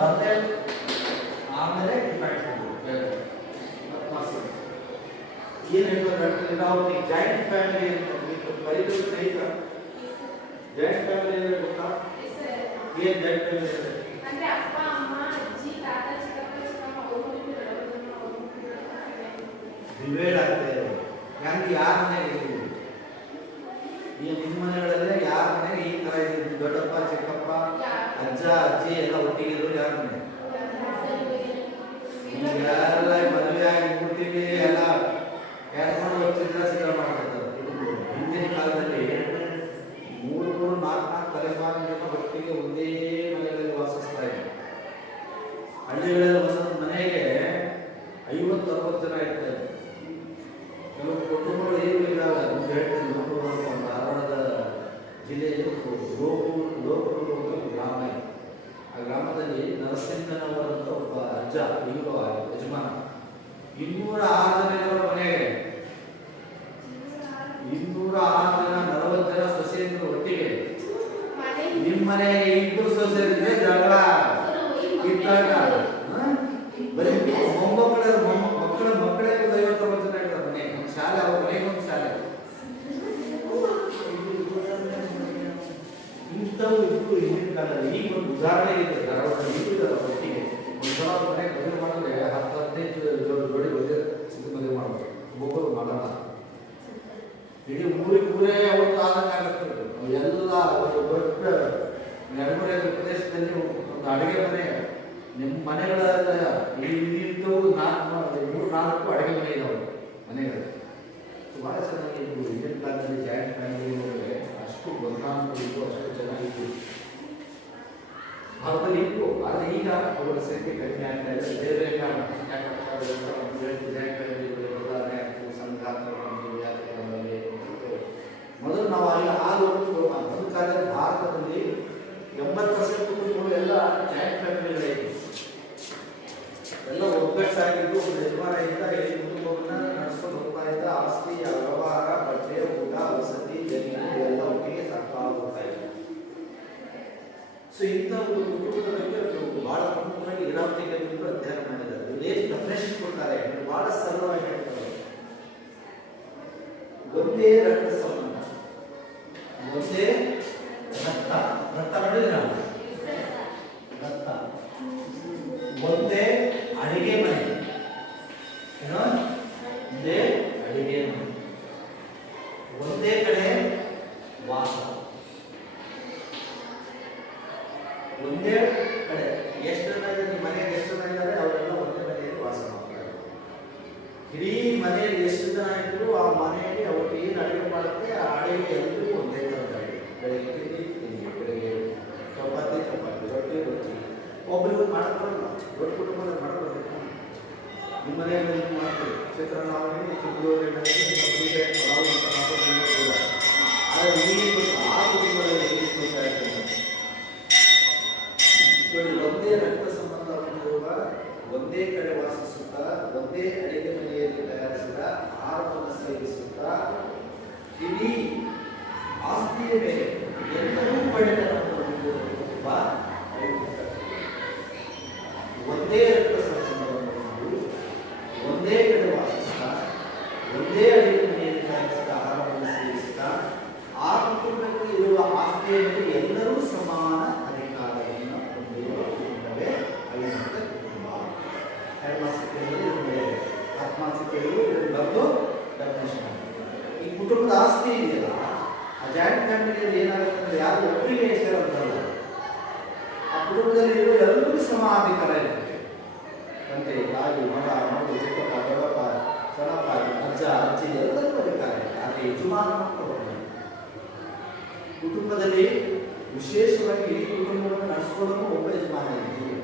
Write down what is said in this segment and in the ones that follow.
ಮತ್ತೆ ಆಮೇಲೆ ಏನು ಹೇಳ್ತಾರೆ ನಾವು ಜಾಯಿಂಟ್ ಫ್ಯಾಮಿಲಿ ಅಂತ ಬರೀತಾರೆ ಸ್ನೇಹಿತರ. ಜಾಯಿಂಟ್ ಫ್ಯಾಮಿಲಿ ಅಂದ್ರೆ ಗೊತ್ತಾ? ಏನು ಜಾಯಿಂಟ್ ಫ್ಯಾಮಿಲಿ ಅಂದ್ರೆ ಅಪ್ಪ ಅಮ್ಮ ಅಜ್ಜಿ ತಾತ ಚಿಕ್ಕಪ್ಪ ಚಿಕ್ಕಮ್ಮ ಅವರು ಡಿವೈಡ್ ಆಗ್ತಾ ಇದೆ. ಯಾಕೆ ಯಾರ ಮನೆಗೆ ಈ ನಿಮ್ಮ ಮನೆಗಳಲ್ಲೇ ಯಾರ ಮನೆಗೆ ಈ ತರ ಇದೆ? ದೊಡ್ಡಪ್ಪ ಚಿಕ್ಕಪ್ಪ ಅಜ್ಜ ಅಜ್ಜಿ ಎಲ್ಲ ಒಟ್ಟಿಗೆ ಇರೋದು ಯಾರ ಮನೆ? ಎಲ್ಲ ಮದುವೆ ಆಗಿಬಿಡ್ತೀವಿ ಎಲ್ಲ ಯಾರು ಚಿತ್ರ ಚಿತ್ರ ಮಾಡ್ತಿರ್ತಾರೆ. ಹಿಂದಿನ ಕಾಲದಲ್ಲಿ 3-4 ತಲೆಮಾರಿನ ಒಟ್ಟಿಗೆ ಒಂದೇ ಮನೆಗಳಲ್ಲಿ ವಾಸಿಸ್ತಾ ಇದ್ದಾರೆ. ಹಳ್ಳಿಗಳಲ್ಲಿ ಒಂದೊಂದು ಮನೆಗೆ 50-60 ಜನ ಇರ್ತಾರೆ. ಕೆಲವು ಕುಟುಂಬಗಳು ಏನು ಇದ್ದಾವೆ ಅಂತ ಹೇಳ್ತೀನಿ. ಧಾರವಾಡದ ಜಿಲ್ಲೆಯಲ್ಲಿ ಲೋಕೂರು ಗ್ರಾಮ ಇದೆ. ಆ ಗ್ರಾಮದಲ್ಲಿ ನರಸಿಂಹನವರಂತ ಒಬ್ಬ ಅಜ್ಜ ಈಗಲೂ ಯಜಮಾನ 206 ಜನ ಇರೋರ ಮನೆಗೆ 206 ಜನ 40 ಜನ ಸೊಸೆಯರು ಒಟ್ಟಿಗೆ. ನಿಮ್ಮ ಮನೆಗೆ 2 ಸೊಸೆಯರಿದ್ರೆ ಜಗಳ ಕಿತ್ತಾಟ. ಬರೀ ಮಕ್ಕಳೇ 50 ಜನ ಇರ್ತಾರೆ ಮನೆ. ಶಾಲೆ ಅವ್ರ ಮನೆಗೆ ಒಂದು ಶಾಲೆ. ಇಂಥವು ಇದ್ದು ಹಿಂದಿನ ಕಾಲದಲ್ಲಿ ಈಗ ಒಂದು ಉದಾಹರಣೆ ಇದೆ. ಧಾರವಾಡದಲ್ಲಿ ಈಗೂ ಇದ್ದಾರೆ ಒಟ್ಟಿಗೆ. ಒಂದು ಸಲ ಮನೆಗೆ ಮದುವೆ ಮಾಡಿದ್ರೆ 10-15 ಜೋಡಿ ಮದುವೆ ಮಾಡಬೇಕು. ಒಬ್ಬರು ಮಾಡಲ್ಲ. ಇಡೀ ಊರೇ ಅವತ್ತು ಆದಂಗಾಗುತ್ತೆ. ಎಲ್ಲ ಒಂದು ದೊಡ್ಡ ನೆಲಮೂಲೆ ಪ್ರದೇಶದಲ್ಲಿ ಒಂದು ಅಡುಗೆ ಮನೆ. ನಿಮ್ಮ ಮನೆಗಳ ಇಲ್ಲಿದ್ದು 3-4 ಅಡುಗೆ ಮನೆ ಇದಾವೆ ಮನೆಗಳು. ಭಾಳ ಚೆನ್ನಾಗಿ ಇದ್ದು ಹಿಂದಿನ ಕಾಲದಲ್ಲಿ ಜಾಯಿಂಟ್ ಫ್ಯಾಮಿಲಿ ನೋಡಿದ್ರೆ ಅಷ್ಟು ಬಂಧಾನುಗಳು ಅಷ್ಟು ಚೆನ್ನಾಗಿತ್ತು. ಭಾರತದಲ್ಲಿ ಇತ್ತು. ಆದರೆ ಈಗ ಅವರ ಸಂಖ್ಯೆ ಕಡಿಮೆ ಆಗ್ತಾ ಇದೆ. ಬೇರೆ ಕಾರಣ ಮೊದಲು ನಾವು ಒಂದು ಕಾಲದಲ್ಲಿ ಭಾರತದಲ್ಲಿ 80% ಕುಟುಂಬಗಳು ಎಲ್ಲ ಜಾಯಿಂಟ್ ಫ್ಯಾಮಿಲಿಗಳೇ ಇತ್ತು. ಎಲ್ಲ ಒಗ್ಗಟ್ಟಾಗಿದ್ದು ಒಂದು ಯಜಮಾನ ಇದ್ದ ಈ ಕುಟುಂಬವನ್ನ ನಡೆಸ್ಕೊಂಡು ಹೋಗ್ತಾ ಇದ್ದ. ಆಸ್ತಿ ವ್ಯವಹಾರ ಬಟ್ಟೆ ಊಟ ವಸತಿ ಜಮೀನು ಎಲ್ಲ ಒಟ್ಟಿಗೆ ಸಾಕ್ತಾ ಹೋಗ್ತಾ ಇತ್ತು. ಸೊ ಇಂಥ ಒಂದು ಕುಟುಂಬದ ಬಗ್ಗೆ ಬಹಳ ಪ್ರಮುಖವಾಗಿ ಇರಾವತಿಗಳು ಅಧ್ಯಯನ ಮಾಡಿದ್ದಾರೆ. ಏನು ಡೆಫಿನೇಷನ್ ಕೊಡ್ತಾರೆ ಬಹಳ ಸರಳವಾಗಿ ಹೇಳ್ತಾರೆ. ಒಂದೇ ರಕ್ತ ಸಂಬಂಧ, ಒಂದೇ ರಕ್ತ ನಡೆದಿಲ್ಲ ರಕ್ತ, ಒಂದೇ ಅಡಿಗೆ ಮನೆ, ಏನೋ ಒಂದೇ ಅಡಿಗೆ ಮನೆ, ಒಂದೇ ಕಡೆ ವಾಸ, ಒಂದೇ ಕಡೆ. ಎಷ್ಟು ಜನ ಇದೆ ನಿಮ್ಮ ಮನೆಯಲ್ಲಿ? ಎಷ್ಟು ಜನ ಇದ್ದಾರೆ? ಅವರೆಲ್ಲ ಒಂದೇ ಮನೆಯಲ್ಲಿ ವಾಸ ಮಾಡ್ತಾರೆ. ಇಡೀ ಮನೆಯಲ್ಲಿ ಎಷ್ಟು ಜನ ಇದ್ರು ಆ ಮನೆಯಲ್ಲಿ ಅವ್ರು ಏನು ಅಡುಗೆ ಮಾಡುತ್ತೆ ಆ ಅಡುಗೆ ಎಲ್ಲರಿಗೂ ಒಂದೇ ಥರದ ಅಡುಗೆ. ಬೆಳಗ್ಗೆ ತಿಂಡಿ, ಬೆಳಗ್ಗೆ ಚಪಾತಿ ರೊಟ್ಟಿ. ಒಬ್ಬರಿಗೂ ಮಾಡಬಾರಲ್ಲ. ದೊಡ್ಡ ಕುಟುಂಬದಲ್ಲಿ ಮಾಡಬಾರ್ದು. ನಿಮ್ಮ ಮನೆಯಲ್ಲಿ ನೀವು ಮಾಡ್ತೀವಿ ಚಿತ್ರಾನ್ನ ಚಿಕ್ಕದೂರಿನ ಆದರೆ ನೀವು ಆ ಕುಟುಂಬದಲ್ಲಿ ಹೇಳ್ತಾ ಇರ್ತಾರೆ. ಒಂದೇ ರಕ್ತ ಸಂಬಂಧ ಹೊಂದಿರುವ, ಒಂದೇ ಕಡೆ ವಾಸಿಸುತ್ತಾ, ಒಂದೇ ಅಡಿಗೆ ಮನೆಯಲ್ಲಿ ತಯಾರಿಸಿದ ಆಹಾರವನ್ನು ಸೇವಿಸುತ್ತಾ, ಇಡೀ ಆಸ್ತಿಯ ಮೇಲೆ ಎಲ್ಲರೂ ಪಡೆದನ್ನು ಹೊಂದಿರುವ ಒಂದೇ ರಕ್ತ ಸಂಬಂಧವನ್ನು ಹೊಂದಿ, ಒಂದೇ ಕಡೆ ವಾಸಿಸುತ್ತಾ, ಒಂದೇ ಅಡಿಗೆ ಮನೆಯಲ್ಲಿ ತಯಾರಿಸಿದ ಆಹಾರವನ್ನು ಸೇವಿಸುತ್ತಾ, ಆ ಕುಟುಂಬದಲ್ಲಿ ಇರುವ ಆಸ್ತಿಯ ಮೇಲೆ ಎಲ್ಲರೂ ಸಮಾನ ಅಧಿಕಾರವನ್ನು ಹೊಂದಿರುವ ಕುಟುಂಬವೇ ಅವಿಭಕ್ತ ಕುಟುಂಬ. ಆತ್ಮಾಸಿಕೆಗಳು ಬಂದು ಡೆಫಿನೇಷನ್. ಈ ಕುಟುಂಬದ ಆಸ್ತಿ ಇದೆಯಲ್ಲ, ಆ ಜಾಯಿಂಟ್ ಫ್ಯಾಮಿಲಿಯಲ್ಲಿ ಏನಾಗುತ್ತೆ ಅಂದರೆ ಯಾರು ಒಪ್ಪಿಗೆ ಸೇರೋದಲ್ಲ. ಆ ಕುಟುಂಬದಲ್ಲಿ ಇರುವ ಎಲ್ಲರಿಗೂ ಸಮಾನಾಧಿಕಾರ ಇರುತ್ತೆ. ತಂದೆ, ತಾಯಿ, ಮಗಳು, ಚಿಕ್ಕಪ್ಪ, ದೊಡ್ಡಪ್ಪ, ಸಣ್ಣಪ್ಪ, ಅಜ್ಜ, ಅಜ್ಜಿ ಎಲ್ಲರಿಗೂ ಅಧಿಕಾರ ಇದೆ. ಆದರೆ ಯಜಮಾನ ಮಾತ್ರ ಕುಟುಂಬದಲ್ಲಿ ವಿಶೇಷವಾಗಿ ಈ ಕುಟುಂಬವನ್ನು ನಡೆಸ್ಕೊಳ್ಳೋದು ಒಬ್ಬ ಯಜಮಾನ ಇದ್ದೀವಿ.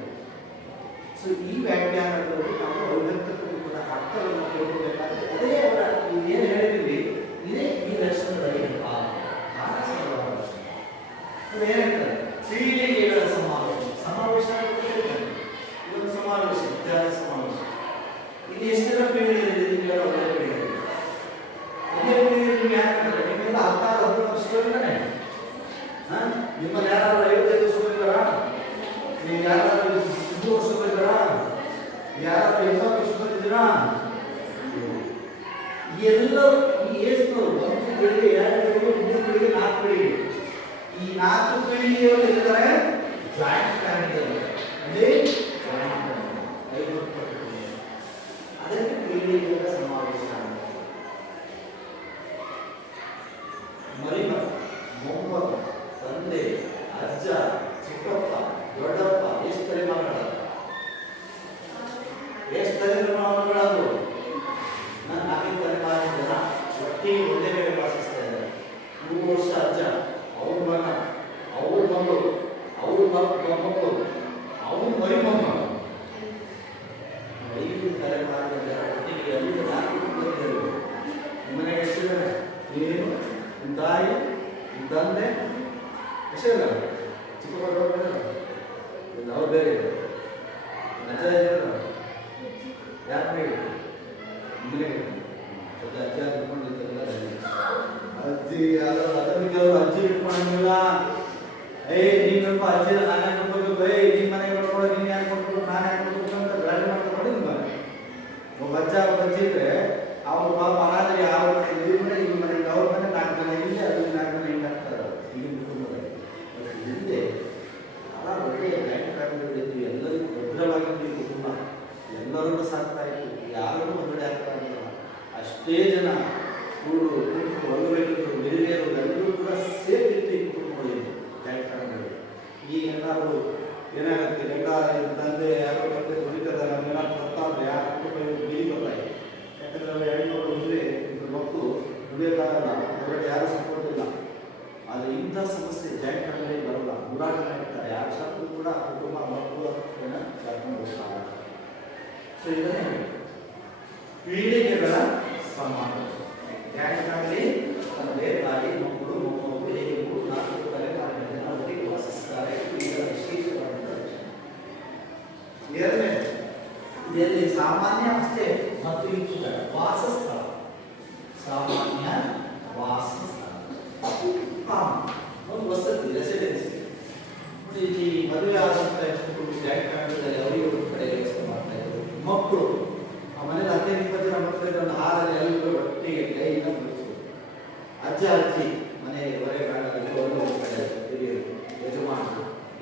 ಸೊ ಈ ವ್ಯಾಖ್ಯಾನಗಳಲ್ಲಿ ನಾವು ಅವಿಭಕ್ತ ಕುಟುಂಬದ ಅರ್ಥವನ್ನು ತಿಳ್ಕೊಬೇಕಾದ್ರೆ ಅದೇ ಅವರ ಏನು ಹೇಳಿದ್ವಿ ಇದೇ ಈ ಲಕ್ಷಣದಲ್ಲಿ ಏನಾಗ್ತದೆ ಪೀಳಿಗೆಗಳ ಸಮಾವೇಶ ಇದೊಂದು ಸಮಾವೇಶ, ವಿದ್ಯಾರ್ಥಿ ಸಮಾವೇಶ. ಇದು ಎಷ್ಟೆಲ್ಲ ಪೀಳಿಗೆ ಒಳ್ಳೆ ಪೀಳಿಗೆ ಒಂದೇ ಪೀಳಿಗೆ ಯಾಕಂದ್ರೆ ನಿಮ್ಮೆಲ್ಲ 16-17 ವರ್ಷಗಳಿಂದಾನೆ ನಿಮ್ಮಲ್ಲಿ ಯಾರಾದ್ರೂ 55 ವರ್ಷಗಳಿದ್ದಾರಾ? ನೀವು ಯಾರಾದ್ರೂ ಯಾರು ಎಷ್ಟೋ ಇಷ್ಟಪಟ್ಟಿದ್ದೀರಾ? ಎಲ್ಲ ಈ ಏಜ್ನವರು ಒಂದು ಪೀಳಿಗೆ, ಎರಡು ಪೀಳಿಗೆ, ಮೂರು ಪೀಳಿಗೆ, ನಾಲ್ಕು ಪೀಳಿಗೆ. ಈ ನಾಲ್ಕು ಪೀಳಿಗೆಯವರು ಇರ್ತಾರೆ ಜಾಯಿಂಟ್ ಫ್ಯಾಮಿಲಿಯಲ್ಲಿ. ಅದೇ ಜಾಯಿಂಟ್ ಫ್ಯಾಮಿಲಿ 50 ಪಟ್ಟು. ಅದಕ್ಕೆ ಪೀಳಿಗೆಗಳ ಸಮಾವೇಶ. ಮರಿಮ, ಮೊಮ್ಮಗ, ತಂದೆ, ಅಜ್ಜ, ಚಿಕ್ಕಪ್ಪ, ದೊಡ್ಡಪ್ಪ, ಎಷ್ಟು ತಲೆಮಾರುಗಳು? ಎಷ್ಟು ತಲೆಮಾರುಗಳು? ನಾನು 4 ತಲೆಮಾರಿನ ಜನ ಒಟ್ಟಿಗೆ ಒಂದೇ ಕಡೆ ವಾಸಿಸ್ತಾ ಇದ್ದಾರೆ. 3 ವರ್ಷ ಅಜ್ಜ, ಅವ್ರ ಮಗ, ಅವ್ರ ಮಗಳು, ಅವ್ರ ಮೊಮ್ಮಕ್ಕಳು, ಅವ್ರ ಮರಿ ಮೊಮ್ಮಗ, 5 ತಲೆಮಾರಿನ ಜನ ಒಟ್ಟಿಗೆ ಅಲ್ಲಿ 4 ಕುಟುಂಬದವರು. ನಿಮ್ಮನೆಗೆ ಎಷ್ಟಿದ್ದಾರೆ? ನೀನು, ನಿಮ್ಮ ತಾಯಿ, ನಿಮ್ಮ ತಂದೆ, ಎಷ್ಟಿಲ್ಲ? ಚಿಕ್ಕಪ್ಪ ಅವ್ರು ಬೇರೆ ಅಜ್ಜ ಇದ್ದಾರ? ಯಾರು ಬೇರೆ? ನಿಮ್ಮನೆ ಅಜ್ಜ ಇಟ್ಕೊಂಡಿದ್ದಲ್ಲ, ಅಜ್ಜಿ ಅದನ್ನು ಕೆಲವರು ಅಜ್ಜಿ ಇಟ್ಕೊಂಡಿಲ್ಲ. ನೀನ್ ಸ್ವಲ್ಪ ಅಜ್ಜಿನ ನಾನು ಯಾಕೆ ನೋಡ್ಕೋಬೇಕು? ನಿನ್ ಮನೆಗೆ ನೋಡ್ಕೊಳ್ಳೋ, ನೀನ್ ಯಾಕೆ ನೋಡ್ಬೇಕು, ನಾನು ಯಾಕೆ ನೋಡ್ಬೇಕು ಅಂತ ಗಲಾಟೆ ಮಾಡ್ಕೊಂಡು ನಿಮ್ಮ ಮನೆ. ಒಬ್ಬ ಅಜ್ಜ ಒಬ್ಬ ಅಜ್ಜಿ ಇದ್ರೆ ಅವ್ರ ಪಾಪ ಅನಾಥರಿಗೆ ಅವ್ರ ಮನೆ, ಇವ್ರ ಮನೆ, ಇವ್ರ ಮನೆಯಿಂದ ಅವ್ರ ಮನೆ 4 ಜನ ಇಲ್ಲಿ, ಅದು 4 ಜನ ಹಿಂಗೆ ಆಗ್ತಾರೆ ಈಗಿನ ಕುಟುಂಬದಲ್ಲಿ. ಹಿಂದೆ ಭಾಳ ಒಳ್ಳೆಯ ಜಾಯಿಂಟ್ ಫ್ಯಾಮಿಲಿ ಇತ್ತು. ಎಲ್ಲರಿಗೂ ಭದ್ರವಾಗಿತ್ತು ಈ ಕುಟುಂಬ. ಎಲ್ಲರನ್ನೂ ಸಾಕ್ತಾ ಇತ್ತು, ಯಾರನ್ನೂ ಹೊರಗಡೆ ಆಗ್ತಾ ಇರಲಿಲ್ಲ. ಅಷ್ಟೇ ಜನ ಕೂಡು ಕೂತು ಹೊರಗಡೆಗಳು ಹಿರಿಯರು ಎಲ್ಲರೂ ಕೂಡ ಸೇಫ್ ಇತ್ತು ಈ ಕುಟುಂಬಗಳಲ್ಲಿ, ಜಾಯಿಂಟ್ ಫ್ಯಾಮಿಲಿ. ಈಗ ಏನಾದ್ರು ಏನಾಗುತ್ತೆ, ಗಂಡ ತಂದೆ ಯಾರೋ ತಂದೆ ದುಡಿತಾರೆ, ನಮ್ಗೇನಾದ್ರು ತಪ್ಪಾದ್ರೆ ಆ ಕುಟುಂಬ ಬೀದಿ ಬರ್ತಾಯಿದೆ. ಯಾಕಂದರೆ ನಾವು ಹೆಣ್ಮಕ್ಳು ಇದ್ರೆ ಇಬ್ಬರು ಮಕ್ಕಳು ದುಡಿಯೋಕ್ಕಾಗಲ್ಲ, ಹೊರಗಡೆ ಯಾರೂ ಸಪೋರ್ಟ್ ಇಲ್ಲ. ಆದರೆ ಇಂಥ ಸಮಸ್ಯೆ ಜಾಯಿಂಟ್ ಫ್ಯಾಮಿಲಿ ಬರಲ್ಲ. ಹೋರಾಟ ಮಾಡ್ತಾರೆ, ಯಾರು ಸಾಕು ಕೂಡ ಕುಟುಂಬ ಮಕ್ಕಳು ಕರ್ಕೊಂಡು ಹೋಗ್ತಾರೆ. ಸೊ ಇದನ್ನೇ ಪೀಳಿಗೆಗಳ ಸಮಾನ. ಜಾಯಿಂಟ್ ಫ್ಯಾಮಿಲಿ ತಂದೆ, ತಾಯಿ, ಮಕ್ಕಳು, ಮೊಮ್ಮಕ್ಕಳು, ಹೇಗೆ 3-4 ತಲೆಮಾರಿನ ಜನ ಒಟ್ಟಿಗೆ ವಾಸಿಸ್ತಾರೆ. ಇದರ ವಿಶೇಷವಾದಂಥ ಲಕ್ಷಣ. ಎರಡನೇ, ಇದರಲ್ಲಿ ಸಾಮಾನ್ಯ ಅಷ್ಟೇ ಮತ್ತು ಇದು ವಾಸಸ್ಥಳ. ಸಾಮಾನ್ಯ ವಾಸಸ್ಥಳ, ಒಂದು ವಸತಿ, ರೆಸಿಡೆನ್ಸಿ. ನೋಡಿ, ಇಲ್ಲಿ ಮದುವೆ ಆದಂಥ ಜಾಯಿಂಟ್ ಫ್ಯಾಮಿಲಿಯಲ್ಲಿ ಅವರಿಗೆ ಒಂದು ಕಡೆ ವ್ಯವಸ್ಥೆ ಮಾಡ್ತಾ ಇದ್ರು. ಮಕ್ಕಳು ಆ ಮನೇಲಿ 15-20 ಜನ ಮಕ್ಕಳಿದ್ರೆ ಒಂದು ಹಾಲಲ್ಲಿ ಎಲ್ಲರೂ ಒಟ್ಟಿಗೆ ಕೈಯಿಂದ ಮುಗಿಸೋದು. ಅಜ್ಜ ಅಜ್ಜಿ ಮನೆ ಹೊರೆಗಾಡಲ್ಲಿ ಒಂದು ಕಡೆ ಹಿರಿಯರು, ಯಜಮಾನ,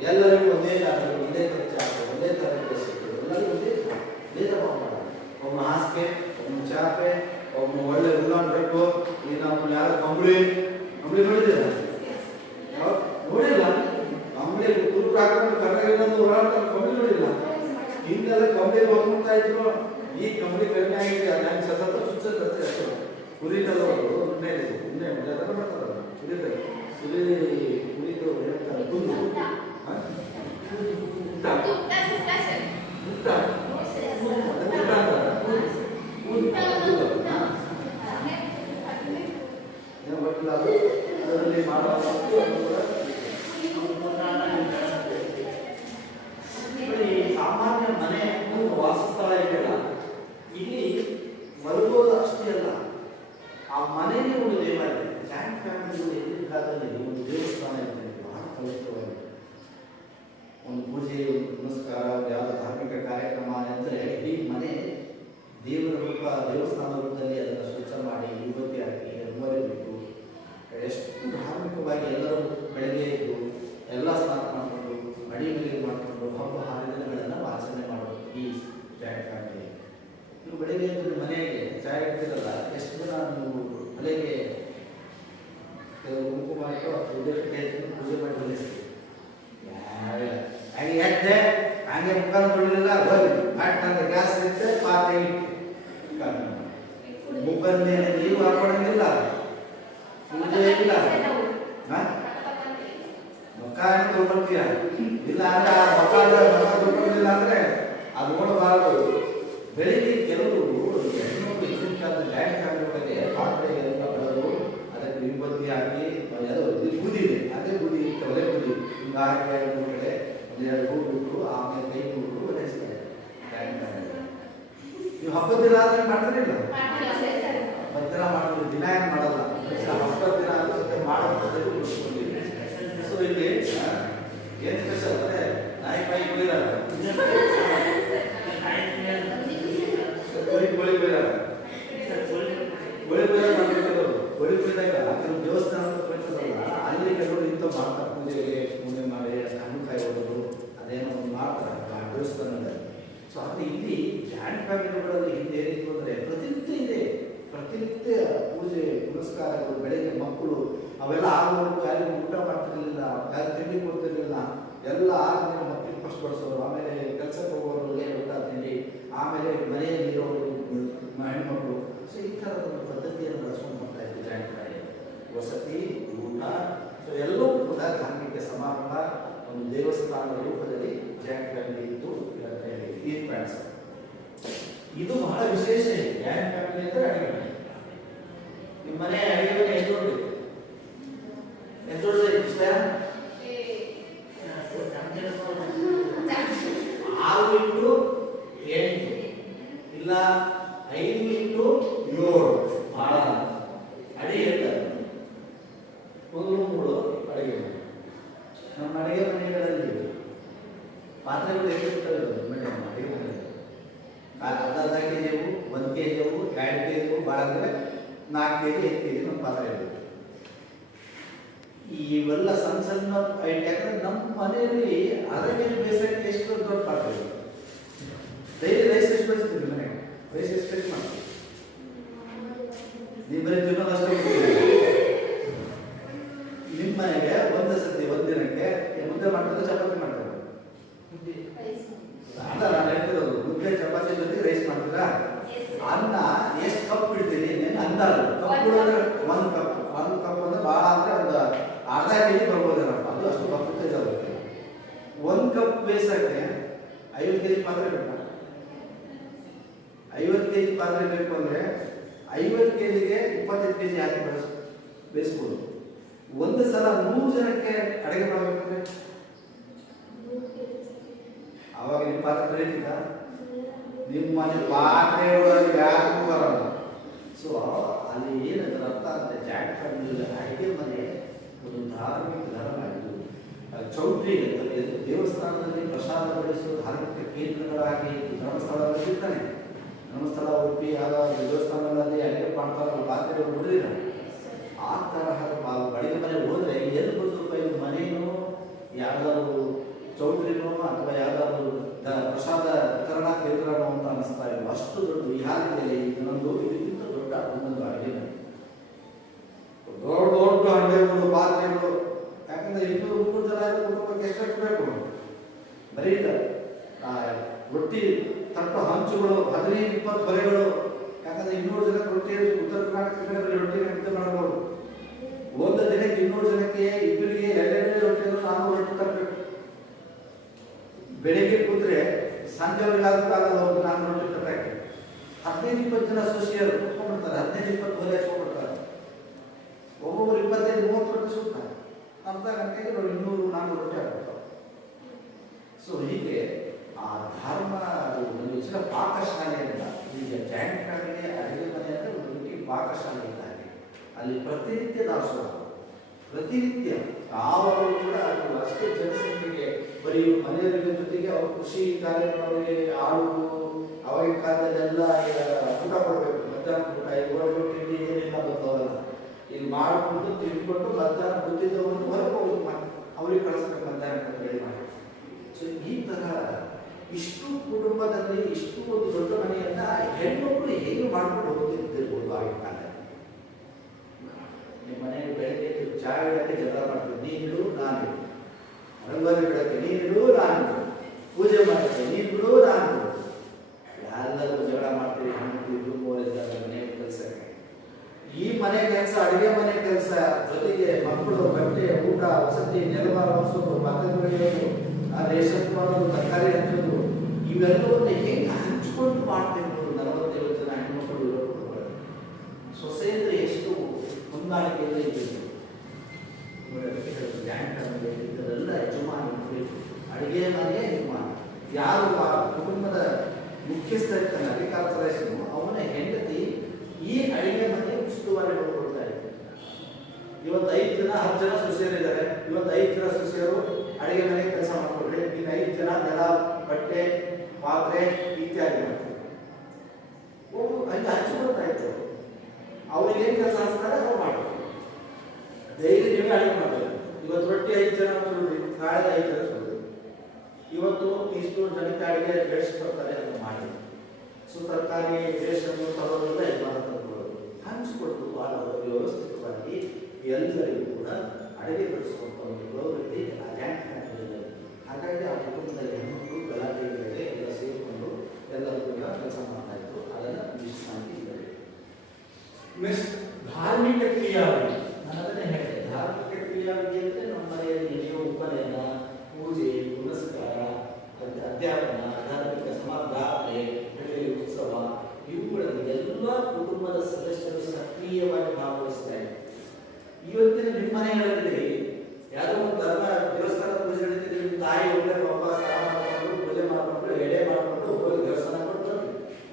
ಎಲ್ಲರಿಗೂ ಒಂದೇ ಜಾಗದಲ್ಲಿ ಒಂದೇ ಖರ್ಚು ಆಗ್ತದೆ, ಒಂದೇ ಥರ ಡ್ರೆಸ್ ಇರ್ತದೆ, ಎಲ್ಲರಿಗೂ ಒಂದೇ ಥರ ಮಾಡೋದು. ಒಬ್ಬ ಹಾಸಿಗೆ, ಒಬ್ಬ ಚಾಪೆ, ಒಬ್ಬ ಒಳ್ಳೆ ಉಲ್ಲಾನ್ ಬೇಕು. ಈಗ ನಾವು ಯಾರು ಕಂಬಳಿ ನೋಡಿದ್ದೀರ? ನೋಡಿಲ್ಲ. ಕಂಬಳಿ ಕುರುಪು ಹಾಕೊಂಡು ಕರ್ನಾಟಕ ಓಡಾಡ್ತಾರೆ, ಕಂಬಳಿ ನೋಡಿಲ್ಲ. ಹಿಂದೆಲ್ಲ ಕಂಬಳಿ ಹೋಗ್ತಾ ಇದ್ರು. ಈ ಕಂಬಳಿ ಕಡಿಮೆ ಆಗಿದೆ. ಅದು ಸತತ ಸುಚ್ಚತ್ತೆ ಅಷ್ಟು. ಕುರಿತಲ್ಲವರು ಉಣ್ಣೆ ಅದೆಲ್ಲ ಮಾಡ್ತಾರಲ್ಲ, ಕುರಿತಾರೆ ಕುರಿತು ಹೇಳ್ತಾರೆ ಕುಂದು ಅದರಲ್ಲಿ ಮಾಡುವ ಸಾಮಾನ್ಯ ಮನೆ ವಾಸಸ್ಥಳ ಇದೆಯಲ್ಲ, ಇಲ್ಲಿ ಮಲಗೋದು ಅಷ್ಟೇ ಅಲ್ಲ, ಆ ಮನೆಯಲ್ಲಿ ಒಂದು ದೇವಾಲಯ. ಜಾಯಿಂಟ್ ಫ್ಯಾಮಿಲಿಗಳು ಎಲ್ಲಿನ ಕಾಲದಲ್ಲಿ ಒಂದು ದೇವಸ್ಥಾನ ಇರ್ತದೆ, ಬಹಳ ಪವಿತ್ರವಾಗಿದೆ. ಒಂದು ಪೂಜೆ, ಒಂದು ಪುನಸ್ಕಾರ, ಯಾವುದೋ ಧಾರ್ಮಿಕ ಕಾರ್ಯಕ್ರಮ ಅಂದರೆ ಇಡೀ ಮನೆ ದೇವರ ರೂಪ, ದೇವಸ್ಥಾನ ರೂಪದಲ್ಲಿ ಅದನ್ನು ಸ್ವಚ್ಛ ಮಾಡಿ ವಿಭೂತಿ ಹಾಕಿ ರಂಗೋಲಿ ಬಿಟ್ಟು ಎಷ್ಟು ಧಾರ್ಮಿಕವಾಗಿ ಎಲ್ಲರೂ ಬೆಳಗ್ಗೆ ಇದ್ದು ಎಲ್ಲ ಸ್ನಾನ ಮಾಡಿಕೊಂಡು ಅಡಿಗೆ ಮಾಡಿಕೊಂಡು ಹಬ್ಬ ಹರಿದಿನಗಳನ್ನು ಆಚರಣೆ ಮಾಡೋದು ಈ ಜಾಯಿಂಟ್ ಫ್ಯಾಮಿಲಿ. ನೀವು ಬೆಳಗ್ಗೆ ಎದ್ದು ಮನೆಗೆ ಚಾಯ್ ಇಡ್ತೀರಲ್ಲ, ಎಷ್ಟು ಜನ ನೀವು ಬೆಳಗ್ಗೆ ಕುಂಕುಮ ಇಟ್ಟು ಪೂಜೆ ಮಾಡಿ ಬಲಿಸ್ತೀವಿ? ಹಾಗೆ ಎದ್ದೆ ಹಂಗೆ ಮುಖಾನ ತೊಳಿಲಿಲ್ಲ, ಹೋಗಿ ಮಾಡ್ತಂದ್ರೆ ಗ್ಯಾಸ್ ಇರುತ್ತೆ, ಪಾತ್ರೆ ಮುಖದ ಮೇಲೆ ನೀವು ಹಾಕೊಳ್ಳಂಗಿಲ್ಲ, ಪೂಜೆ ಇಲ್ಲ, ಮುಖ ತೊಳ್ಕೊಳ್ತೀಯ. ಇಲ್ಲ ಅಂದ್ರೆ ಆ ಮುಖ ತೊಳ್ಕೊಳ್ಳಿಲ್ಲ ಅಂದ್ರೆ ಅದು ನೋಡಬಾರದು. ಬೆಳಿಗ್ಗೆ ಕೆಲವರು ಹೆಣ್ಮಕ್ಳು ಇದ್ದಿನ ಕಾಲದ ಜಾಯಿಂಟ್ ಫ್ಯಾಮಿಲಿ ಒಳಗೆ ಪಾತ್ರೆ ಎಲ್ಲ ಬರೋದು, ಅದಕ್ಕೆ ವಿಭೂತಿ ಹಾಕಿ ಬೂದಿ ಇದೆ, ಅದೇ ಬೂದಿ ಇತ್ತು, ಒಲೆ ಬೂದಿ ಹಿಂಗೆ ಹಾಕಿ ಕಡೆ ಒಂದೆರಡು ಹೂ ಬಿಟ್ಟು ಆಮೇಲೆ ಕೈ ಬಿಟ್ಟು ಒದಗಿಸ್ತಾರೆ ಜಾಯಿಂಟ್ ಫ್ಯಾಮಿಲಿ. ನೀವು ಹಬ್ಬದ ದಿನ ಆದ್ರೆ ಮಾಡ್ತಾರಿಲ್ಲ? ಹಬ್ಬದ ದಿನ ಮಾಡೋದು, ದಿನ ಏನು ಮಾಡಲ್ಲ, ಹಬ್ಬದ ದಿನ ಅನ್ಸುತ್ತೆ ಮಾಡೋದು. ಸೊ ಇಲ್ಲಿ ಏನು ಸ್ಪೆಷಲ್ ಅಂದರೆ ನಾಯಿ ಬಾಯಿ ಕೊಯ್ಯಲ್ಲ ದೇವಸ್ಥಾನದಲ್ಲಿ. ಸೊ ಆದರೆ ಇಲ್ಲಿ ಜಾಯಿಂಟ್ ಫ್ಯಾಮಿಲಿಗಳಲ್ಲಿ ಹಿಂದೆ ಏನಿತ್ತು ಅಂದರೆ ಪ್ರತಿನಿತ್ಯ ಇದೆ, ಪ್ರತಿನಿತ್ಯ ಪೂಜೆ ಪುರಸ್ಕಾರಗಳು, ಬೆಳಗ್ಗೆ ಮಕ್ಕಳು ಅವೆಲ್ಲ ಆಗುವವರೆಗೂ ಯಾರಿಗೂ ಊಟ ಮಾಡ್ತಿರ್ಲಿಲ್ಲ, ಯಾರು ತಿಂಡಿ ಕೊಡ್ತಿರ್ಲಿಲ್ಲ. ಎಲ್ಲ 6 ದಿನ ಮಕ್ಕಳಿಗೆ ಫಸ್ಟ್ ಬಡಿಸೋರು, ಆಮೇಲೆ ಕೆಲಸಕ್ಕೆ ಹೋಗೋರಿಗೆ ಊಟ ತಿಂಡಿ, ಆಮೇಲೆ ಮನೆಯಲ್ಲಿ ಇರೋರು ಹೆಣ್ಮಕ್ಳು. ಸೊ ಈ ಥರದ ಒಂದು ಪದ್ಧತಿಯನ್ನು ಬಳಸ್ಕೊಂಡು ಬರ್ತಾ ಇತ್ತು ಜಾಯಿಂಟ್ ಫ್ಯಾಮಿಲಿ. ವಸತಿ, ಊಟ, ಸೊ ಎಲ್ಲವೂ ಕೂಡ ಧಾರ್ಮಿಕ ಸಮಾರಂಭ ಒಂದು ದೇವಸ್ಥಾನದ ರೂಪದಲ್ಲಿ ಜಾಯಿಂಟ್ ಫ್ಯಾಮಿಲಿ ಇತ್ತು ಅಂತ ಹೇಳಿ ಈ ಫ್ರೆಂಡ್ಸ್. ಇದು ಬಹಳ ವಿಶೇಷ ಇದೆ. ಜಾಯಿಂಟ್ ಫ್ಯಾಮಿಲಿ ಅಂದರೆ ಅಡಿಗೆ ಮನೆ. ನಿಮ್ಮ ಮನೆ ಅಡಿಗೆ ಮನೆ ಎಂದೊಳ್ಳೆ ಇಷ್ಟ 6 ಇಂಟು 8 ಇಲ್ಲ 5 ಇಂಟು 7 ಬಹಳ ಅಡಿಗೆ ಇರ್ತಾರೆ. ಒಂದು ರೂಮ್ಗಳು ಅಡಿಗೆ ಮನೆ. ನಮ್ಮ ಅಡಿಗೆ ಮನೆಗಳಲ್ಲಿ ಪಾತ್ರೆಗಳು ಎಷ್ಟಿರ್ತವೆ ಮನೆ ಅಡಿಗೆ ಮನೆಯಲ್ಲಿ ಅರ್ಧ ಕೆಜಿ ಅವು, 1 ಕೆಜಿ ಅವು, 2 ಕೆಜಿ ಅವು, ಭಾಳ ಅಂದರೆ 4 ಕೆಜಿ 5 ಕೆಜಿ ನಮ್ಮ ಪಾತ್ರೆ ಇರ್ತದೆ. ಇವೆಲ್ಲ ಸಣ್ಣ ಸಣ್ಣ ಯಾಕಂದ್ರೆ ನಮ್ಮ ಮನೆಯಲ್ಲಿ ಅರಗೆ ಬೇಸಾಯಕ್ಕೆ ಎಷ್ಟು ದೊಡ್ಡ ಪಾತ್ರೆ ಇದೆ. ಡೈಲಿ ರೈಸ್ ಎಷ್ಟು ಬೆಳೆಸ್ತೀವಿ ಮನೆಗೆ? ರೈಸ್ ಎಷ್ಟು ಮಾಡ್ತೀವಿ? ನೀವು ಬರೀ ತಿನ್ನೋದಷ್ಟೇ. ನಿಮ್ಮ ಮನೆಗೆ ಒಂದು ಸತಿ ಒಂದು ದಿನಕ್ಕೆ ಮುದ್ದೆ ಮಾಡ್ತಾರೆ, ಚಪಾತಿ ಮಾಡ್ತಾರೆ? ಅಲ್ಲ, ನಾನು ಹೇಳ್ತಿರೋದು ಮುದ್ದೆ ಚಪಾತಿ ಜೊತೆ ರೈಸ್ ಮಾಡ್ತೀರಾ? ಅನ್ನ ಎಷ್ಟು ಕಪ್ ಇಡ್ತೀರಿ? ಅಂದಾಜು ಕಪ್ ಅಂದ್ರೆ 1 ಕಪ್. 1 ಕಪ್ ಅಂದ್ರೆ ಭಾಳ ಅಂದ್ರೆ ಒಂದು ಅರ್ಧ ಕೆಜಿ ಬರ್ಬೋದೇನಪ್ಪ, ಅದು ಅಷ್ಟು ಕಪ್ ಇದಾಗುತ್ತೆ. 1 ಕಪ್ ಬೇಯಿಸಕ್ಕೆ 50 ಕೆಜಿ ಪಾತ್ರೆ ಬೇಕಾ? 50 ಕೆಜಿ ಪಾತ್ರೆ ಬೇಕು ಅಂದ್ರೆ 50 ಕೆಜಿಗೆ 25 ಕೆಜಿ ಹಾಕಿ ಬೇಯಿಸ್ಬೋದು. ಒಂದು ಸಲ 100 ಜನಕ್ಕೆ ಅಡುಗೆ ಮಾಡಬೇಕಂದ್ರೆ ಅವಾಗ ನಿಮ್ಮ ಪಾತ್ರೆ ಬೆಳೀತಿದ್ದ? ನಿಮ್ಮ ಮನೆ ಪಾತ್ರೆ ಒಳಗೆ ಯಾರು ಬರಲ್ಲ. ಸೊ ಅಲ್ಲಿ ಏನಂದ್ರೆ ಅರ್ಥ ಅಂತ ಜಾಯಿಂಟ್ ಫ್ಯಾಮಿಲಿ ಅಡುಗೆ ಮನೆ ಒಂದು ಧಾರ್ಮಿಕ ಧರ್ಮ. ಇದು ಚೌಟ್ರಿ ಅಂತ ದೇವಸ್ಥಾನದಲ್ಲಿ ಪ್ರಸಾದ ಬಡಿಸುವ ಧಾರ್ಮಿಕ ಕೇಂದ್ರಗಳಾಗಿ ಧರ್ಮಸ್ಥಳದಲ್ಲಿರ್ತಾನೆ. ಧರ್ಮಸ್ಥಳ, ಉಡುಪಿ ಆದ ದೇವಸ್ಥಾನಗಳಲ್ಲಿ ಅಡುಗೆ ಮಾಡ್ತಾರಲ್ಲ, ಪಾತ್ರೆಗಳು ನೋಡಿದ್ರೆ ಆ ತರಹ ಅಡುಗೆ ಮನೆ ಹೋದರೆ ಎಲ್ಲಿ ಬಂದು ಮನೇನೋ ಯಾವ್ದಾದ್ರು ಚೌಟ್ರಿನೋ ಅಥವಾ ಯಾವ್ದಾದ್ರು ಪ್ರಸಾದ ವಿತರಣಾ ಕೇಂದ್ರನೋ ಅಂತ ಅನ್ನಿಸ್ತಾ ಇಲ್ಲ. ಅಷ್ಟು ದೊಡ್ಡ ವಿಹಾರದಲ್ಲಿ ಇನ್ನೊಂದು ಇದಕ್ಕಿಂತ ದೊಡ್ಡ ಒಂದೊಂದು ಅಡುಗೆ ಮನೆ, ದೊಡ್ಡ ದೊಡ್ಡ ಹಂಡೆಗಳು, ಪಾತ್ರೆಗಳು. ಯಾಕಂದ್ರೆ 200-300 ಜನ ಕುಟುಂಬಕ್ಕೆ ಎಷ್ಟು ಬೇಕು? ಬರೀ ರೊಟ್ಟಿ ತಟ್ಟು ಹಂಚುಗಳು 15-20 ಬರೆಗಳು. ಯಾಕಂದ್ರೆ 200 ಜನಕ್ಕೆ ರೊಟ್ಟಿ, ಉತ್ತರ ಕರ್ನಾಟಕದಲ್ಲಿ ರೊಟ್ಟಿ ಖರೀದಿ ಮಾಡಬಹುದು. ಒಂದು ದಿನಕ್ಕೆ 200 ಜನಕ್ಕೆ ಇಬ್ಬರಿಗೆ 2 ರೊಟ್ಟಿ ಅಂದ್ರೆ 400 ರೊಟ್ಟಿ ತರಬೇಕು. ಬೆಳಿಗ್ಗೆ ಕೂತ್ರೆ ಸಂಜೆವರೆಗಾಗಲ್ಲ, ಒಂದು 400 ರೊಟ್ಟಿ ತರಬೇಕು. 15-20 ಜನ ಸೊಸಿಯರು ಕುತ್ಕೊಂಡ್ಬಿಡ್ತಾರೆ, 15-20 ಬರೆ ಹಾಕೊಂಡ್ಬಿಡ್ತಾರೆ. ಒಬ್ಬೊಬ್ಬರು 25-30 ರೊಟ್ಟಿ ಸುತ್ತಾರೆ. ಅರ್ಧ ಗಂಟೆಗೆ 200-400 ರೊಟ್ಟಿ ಹಾಕ್ಬಿಡ್ತಾರೆ. ಸೊ ಹೀಗೆ ಆ ಧರ್ಮ ಒಂದು ಹೆಚ್ಚಿನ ಪಾಕಶಾಲೆಯಿಂದ ಈಗ ಜಾಯಿಂಟ್ ಫ್ಯಾಮಿಲಿ ಅಡುಗೆ ಮನೆ ಅಂದರೆ ಒಂದು ರೀತಿ ಪಾಕಶಾಲೆ ಇದ್ದಾಗೆ. ಅಲ್ಲಿ ಪ್ರತಿನಿತ್ಯ ದಾಸೋಹ, ಪ್ರತಿನಿತ್ಯ ಯಾವಾಗಲೂ ಕೂಡ ಅದು ಅಷ್ಟೇ ಜನಸಂಖ್ಯೆಗೆ ಬರೀ ಮನೆಯವರ ಜೊತೆಗೆ ಅವ್ರ ಕೃಷಿ ಕಾರ್ಯಕ್ರಮಗಳಿಗೆ ಆಳು ಅವಾಗಿನ ಕಾಲದಲ್ಲೆಲ್ಲ ಊಟ ಕೊಡಬೇಕು. ಮಧ್ಯಾಹ್ನ ಊಟ ಇವರು ತಿಂಡಿ ಏನೆಲ್ಲ ಬಂದವಲ್ಲ, ಇಲ್ಲಿ ಮಾಡಿಕೊಂಡು ತಿಂದ್ಕೊಟ್ಟು ಮಧ್ಯಾಹ್ನ ಗೊತ್ತಿದ್ದವರು ಹೊರಗೆ ಹೋಗಿ ಅವ್ರಿಗೆ ಕಳಿಸ್ಬೇಕು ಮಧ್ಯಾಹ್ನ ಬೆಳೆ ಮಾಡಿ. ಸೊ ಈ ಥರ ಇಷ್ಟು ಕುಟುಂಬದಲ್ಲಿ ಇಷ್ಟು ಒಂದು ದೊಡ್ಡ ಮನೆಯನ್ನ ಹೆಣ್ಮಕ್ಳು ಹೇಗೆ ಮಾಡ್ಕೊಂಡು ಹೋಗ್ತಿರ್ಬೋದು ಆಗಿನ ಕಾಲ. ನಿಮ್ಮ ಮನೆಯಲ್ಲಿ ಬೆಳಗ್ಗೆ ಚಾ ಇಡಕ್ಕೆ ಜಗಳ ಮಾಡ್ತೀವಿ, ನೀನಿಡು ನಾನು, ರಂಗೋಲಿ ಬಿಡಕ್ಕೆ ನೀನಿಡು ನಾನು, ಪೂಜೆ ಮಾಡಕ್ಕೆ ನೀನಿಡು ನಾನು, ಎಲ್ಲರೂ ಜಗಳ ಮಾಡ್ತೀವಿ. ಹೆಣ್ಮಕ್ಳು ಮನೆ ಕೆಲಸಕ್ಕೆ, ಈ ಮನೆ ಕೆಲಸ, ಅಡುಗೆ ಮನೆ ಕೆಲಸ ಜೊತೆಗೆ ಮಕ್ಕಳು, ಬಟ್ಟೆ, ಊಟ, ವಸತಿ, ನೆಲವಾರ ಹೊಸೋದು, ಪಾತ್ರೆ ತೊಳೆಯೋದು, ರೇಷನ್ ಮಾಡೋದು, ತರಕಾರಿ ಹಂಚೋದು, ಇವೆಲ್ಲವನ್ನ ಹೇಗೆ ಹಂಚ್ಕೊಂಡು ಮಾಡ್ತಿರ್ಬೋದು 40-50 ಜನ ಹೆಣ್ಮಕ್ಳು ಇರೋ ಕುಟುಂಬಗಳು. ಸೊಸೆ ಅಂದರೆ ಎಷ್ಟು ಹೊಂದಾಣಿಕೆಯಿಂದ ಇದ್ದಿದ್ದು. ಇದರೆಲ್ಲ ಯಜಮಾನ ಬೇಕು, ಅಡುಗೆ ಮನೆಯೇ ಯಜಮಾನ. ಯಾರು ಆ ಕುಟುಂಬದ ಮುಖ್ಯಸ್ಥ ಇರ್ತಾನೆ, ಅಧಿಕಾರ ಅವನ ಹೆಂಡತಿ ಈ ಅಡುಗೆ ಮನೆ ಉಸ್ತುವಾರಿ ನೋಡ್ಕೊಳ್ತಾ ಇರ್ತಾರೆ. ಇವತ್ತು 5 ಜನ 10 ಜನ ಸೊಸೆಯರಿದ್ದಾರೆ. ಇವತ್ತು 5 ಜನ ಸೊಸೆಯರು ಅಡುಗೆ ಮನೆ ಕೆಲಸ ಮಾಡ್ಕೊಳ್ರಿ, ಈಗ 5 ಜನ ನೆಲ, ಬಟ್ಟೆ, ಪಾತ್ರೆ ಇತ್ಯಾದಿ ಮಾಡ್ತಾರೆ. ಹಂಗೆ ಹಂಚಿಕೊಳ್ತಾ ಇತ್ತು. ಅವ್ರಿಗೆ ಏನು ಕೆಲಸ ಅನಿಸ್ತಾರೆ ಅವ್ರು ಮಾಡ್ತಾರೆ. ಡೈಲಿ ನೀವೇ ಅಡುಗೆ ಮಾಡಬೇಕು. ಇವತ್ತು ರೊಟ್ಟಿ 5 ಜನ ಸುಳ್ಳಿ, ನಾಳೆ 5 ಜನ ಸುಳ್ಳಿ. ಇವತ್ತು ಇಷ್ಟು ಜನಕ್ಕೆ ಅಡಿಗೆ ಬೆಳೆಸ್ಕೊಡ್ತಾರೆ ಅಂತ ಮಾಡಿ. ಸೊ ತರಕಾರಿ ಬೇಷನ್ನು ತರೋದ್ರಿಂದ ಯಜಮಾನ ತಂದುಕೊಳ್ಳೋದು ಹಂಚಿಕೊಟ್ಟು ಭಾಳ ವ್ಯವಸ್ಥಿತವಾಗಿ ಎಲ್ಲರಿಗೂ ಕೂಡ ಅಡುಗೆ ಬೆಳೆಸ್ಕೊಡ್ತಾ ಒಂದು ಪ್ರವೃತ್ತಿ ಆ ಜಾಯಿಂಟ್ ಫ್ಯಾಮಿಲಿಯಲ್ಲಿ. ಹಾಗಾಗಿ ಆ ಕುಟುಂಬದಲ್ಲಿ ಹೆಣ್ಣು ಗಲಾಟೆಗಳಿಗೆ ಎಲ್ಲ ಸೇರಿಕೊಂಡು ಎಲ್ಲರೂ ಕೂಡ ಕೆಲಸ ಮಾಡ್ತಾ ಇದ್ರು. ಅದನ್ನು ವಿಶ್ರಾಂತಿ ಇದೆ. ನೆಕ್ಸ್ಟ್ ಧಾರ್ಮಿಕ ಕ್ರಿಯಾವಳಿ. ನಾನು ಅದನ್ನೇ ಹೇಳಿದೆ, ಧಾರ್ಮಿಕ ಕ್ರಿಯಾವಳಿ ಅಂದರೆ ನಮ್ಮ ಮನೆಯಲ್ಲಿ ನಡೆಯುವ ಉಪನಯನ, ಪೂಜೆ, ಪುನಸ್ಕಾರ, ಅಧ್ಯಾಪನ, ಧಾರ್ಮಿಕ ಜಾತ್ರೆ, ಬೆಳ್ಳಿ ಉತ್ಸವ, ಇವುಗಳಲ್ಲಿ ಎಲ್ಲ ಕುಟುಂಬದ ಸದಸ್ಯರು ಸಕ್ರಿಯವಾಗಿ ಭಾಗವಹಿಸ್ತಾ ಇದ್ದಾರೆ. ಇವತ್ತಿನ ನಿಮ್ಮ ಮನೆಗಳಲ್ಲಿ ಯಾವುದೋ ಒಂದು ಧರ್ಮ ದೇವಸ್ಥಾನ ಪೂಜೆ ನಡೀತಿದ್ರೆ ನಿಮ್ಮ ತಾಯಿ ಒಳ್ಳೆ ಪಾಪ ಸ್ನಾನ ಮಾಡಿಕೊಂಡು ಪೂಜೆ ಮಾಡಿಕೊಂಡು ಎಡೆ ಮಾಡಿಕೊಂಡು ಹೋಗಿ ದೇವಸ್ಥಾನ ಕೊಟ್ಟು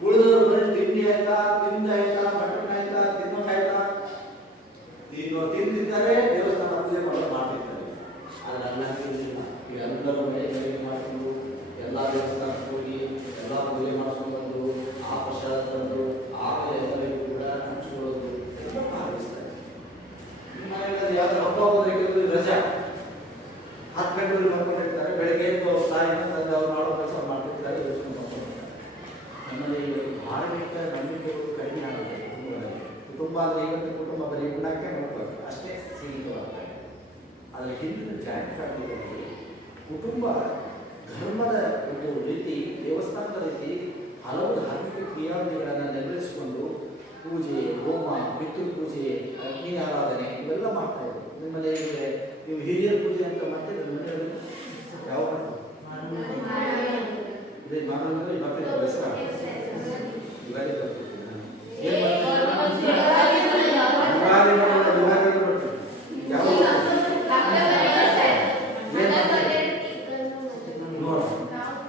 ಉಳಿದವರು ಬರೀ ತಿಂಡಿ ಆಯ್ತಾ, ತಿಂದಾಯ್ತಾ, ಮಟನ್ ಆಯ್ತಾ, ತಿನ್ನೋಕಾಯ್ತಾ, ತಿಂದಿದ್ದಾರೆ, ದೇವಸ್ಥಾನ ಪೂಜೆ ಮಾಡ್ತಿರ್ತಾರೆ. ಆದರೆ ಅಲ್ಲ ತಿಂದಿಲ್ಲ. ಎಲ್ಲರೂ ಮನೆ ಮಾಡಿಕೊಂಡು ಎಲ್ಲ ದೇವಸ್ಥಾನಕ್ಕೆ ಹೋಗಿ ಎಲ್ಲ ಪೂಜೆ ಮಾಡಿಸ್ಕೊಂಡು ಬಂದು ಆ ಪ್ರಸಾದ ತಂದು ಆಮೇಲೆ ಎಲ್ಲರಿಗೂ ಕೂಡ ಹಂಚ್ಕೊಳ್ಳೋದು ಎಲ್ಲ ಭಾವಿಸ್ತಾರೆ. ನಿಮ್ಮ ಮನೆಯಲ್ಲಿ ಯಾವ್ದಾರು ಹಬ್ಬ ಹೋದ್ರೆ ರಜಾ 10 ಗಂಟೆಗೆ ಮಾಡ್ಕೊಂಡಿರ್ತಾರೆ. ಬೆಳಗ್ಗೆ ತಾಯಿನ ತಂದೆ ಅವ್ರು ಮಾಡೋ ಕೆಲಸ ಮಾಡ್ತಿರ್ತಾರೆ, ಯೋಚನೆ ಮಾಡ್ಕೊಂಡಿರ್ತಾರೆ. ನಮ್ಮಲ್ಲಿ ಧಾರ್ಮಿಕ ನಂಬಿಕೆಗಳು ಕಡಿಮೆ ಆಗುತ್ತೆ ಕುಟುಂಬಗಳಲ್ಲಿ. ಕುಟುಂಬ ಅಂದರೆ ಇವತ್ತು ಕುಟುಂಬ ಬರೀ ಉಣ್ಣಕ್ಕೆ ನೋಡ್ತಾರೆ ಅಷ್ಟೇ ಸೀಮಿತವಾಗ್ತದೆ. ಆದರೆ ಹಿಂದಿನ ಜಾಯಿಂಟ್ ಫ್ಯಾಮಿಲಿಗಳಲ್ಲಿ ಕುಟುಂಬ ಧರ್ಮದ ಒಂದು ರೀತಿ, ದೇವಸ್ಥಾನದ ರೀತಿ ಹಲವು ಧಾರ್ಮಿಕ ಕ್ರಿಯಾವಳಿಗಳನ್ನು ನೆರವೇರಿಸಿಕೊಂಡು ಪೂಜೆ, ಹೋಮ, ಪಿತೃ ಪೂಜೆ, ಅಗ್ನಿ ಆರಾಧನೆ ಇವೆಲ್ಲ ಮಾಡ್ತಾ ಇದ್ರು. ನಿಮ್ಮಲ್ಲಿ ನೀವು ಹಿರಿಯರ ಪೂಜೆ ಅಂತ ಮಾಡ್ತಿದ್ರೆ ಮನೆಯಲ್ಲಿ ಯಾವ ಇದೇ ಮಾನವರಲ್ಲಿ ಬರ್ತಿದ್ದೆ ದಸರಾ ಯುಗಾದಿ ಬರ್ತಿದ್ದೆ. ಏನು ಮಾಡ್ತಿದ್ದೆ? ಯುಗಾದಿ ಬರ್ತಿದ್ದೆ. ಯಾವ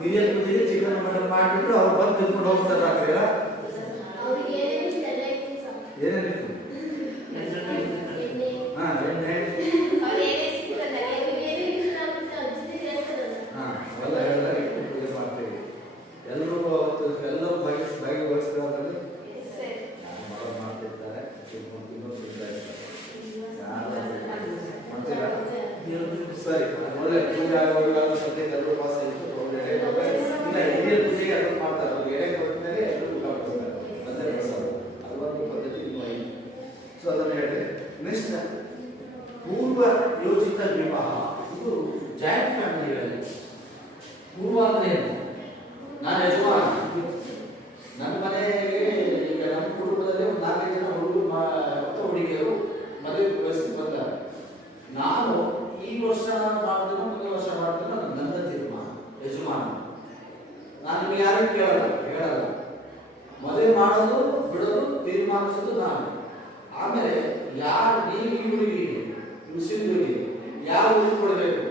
ಹಿರಿಯರ ಪೂಜೆಗೆ ಚಿಕನ್ ಮಟನ್ ಮಾಡಿಬಿಟ್ಟು ಅವ್ರು ಬಂದು ತಿನ್ಕೊಂಡು ಹೋಗ್ತಾರೆ ರಾತ್ರಿ ಎಲ್ಲ. ಏನೇನಿತ್ತು? ಹಾಂ ಎಣ್ಣೆ ಎಲ್ಲ ಹೇಳಿದಾಗ ಇಟ್ಟು ಪೂಜೆ ಮಾಡ್ತೀವಿ. ಎಲ್ಲರೂ ಅವತ್ತು ಎಲ್ಲರೂ ಭಾಗವಹಿಸ್ಕೊಳ್ಳೋದ್ರಲ್ಲಿ ಮಾಡ್ತಿರ್ತಾರೆ. ಸರಿ, ಒಳ್ಳೆ ಪೂಜೆ ಆಗೋದು ಸದ್ಯಕ್ಕೆ ಎಲ್ಲರೂ ವಾಸ ಇತ್ತು. ಹಿರಿಯ ಪೂಜೆಗೆ ಅದನ್ನು ಮಾಡ್ತಾರೆ. ಅವ್ರಿಗೆ ಎಡೆ ಕೊಟ್ಟ ಮೇಲೆ ಎಲ್ಲರೂ ಕಾಪಾಡ್ತಾರೆ. ಅದೇ ಪ್ರಸಾದ ಅದೊಂದು ಪದ್ಧತಿ ತುಂಬ ಇದೆ. ಸೊ ಅದನ್ನು ಹೇಳಿ ನೆಕ್ಸ್ಟ್ ಪೂರ್ವ ಯೋಜಿತ ವಿವಾಹ. ಇದು ಜಾಯಿಂಟ್ ಫ್ಯಾಮಿಲಿಗಳಲ್ಲಿ ಪೂರ್ವ ಅಂದ್ರೆ ಏನು? ನಾನು ಯಜಮಾನ, ನನ್ನ ಮನೆಗೆ ಈಗ ನಮ್ಮ ಕುಟುಂಬದಲ್ಲಿ ಒಂದು 4 ಜನ ಹುಡುಗರು ಮತ್ತು ಹುಡುಗಿಯರು ಮದುವೆ ವಯಸ್ಸಿಗೆ ಬಂದ್ದಾರೆ. ನಾನು ಈ ವರ್ಷ ಮಾಡ್ತೀನೋ ಮುಂದಿನ ವರ್ಷ ಮಾಡ್ತೀನೋ ನನ್ನ ತೀರ್ಮಾನ, ಯಜಮಾನ. ನಾನು ನಿಮಗೆ ಯಾರು ಹೇಳಲ್ಲ. ಮದುವೆ ಮಾಡೋದು ಬಿಡೋದು ತೀರ್ಮಾನಿಸೋದು ನಾನು. ಆಮೇಲೆ ಯಾರು ನೀವು ಈ ಹುಡುಗಿಗೆ ಮುಸ್ಲಿಮ್ಗಳಿಗೆ ಯಾವ ಹುಡುಗಿ ಕೊಡಬೇಕು,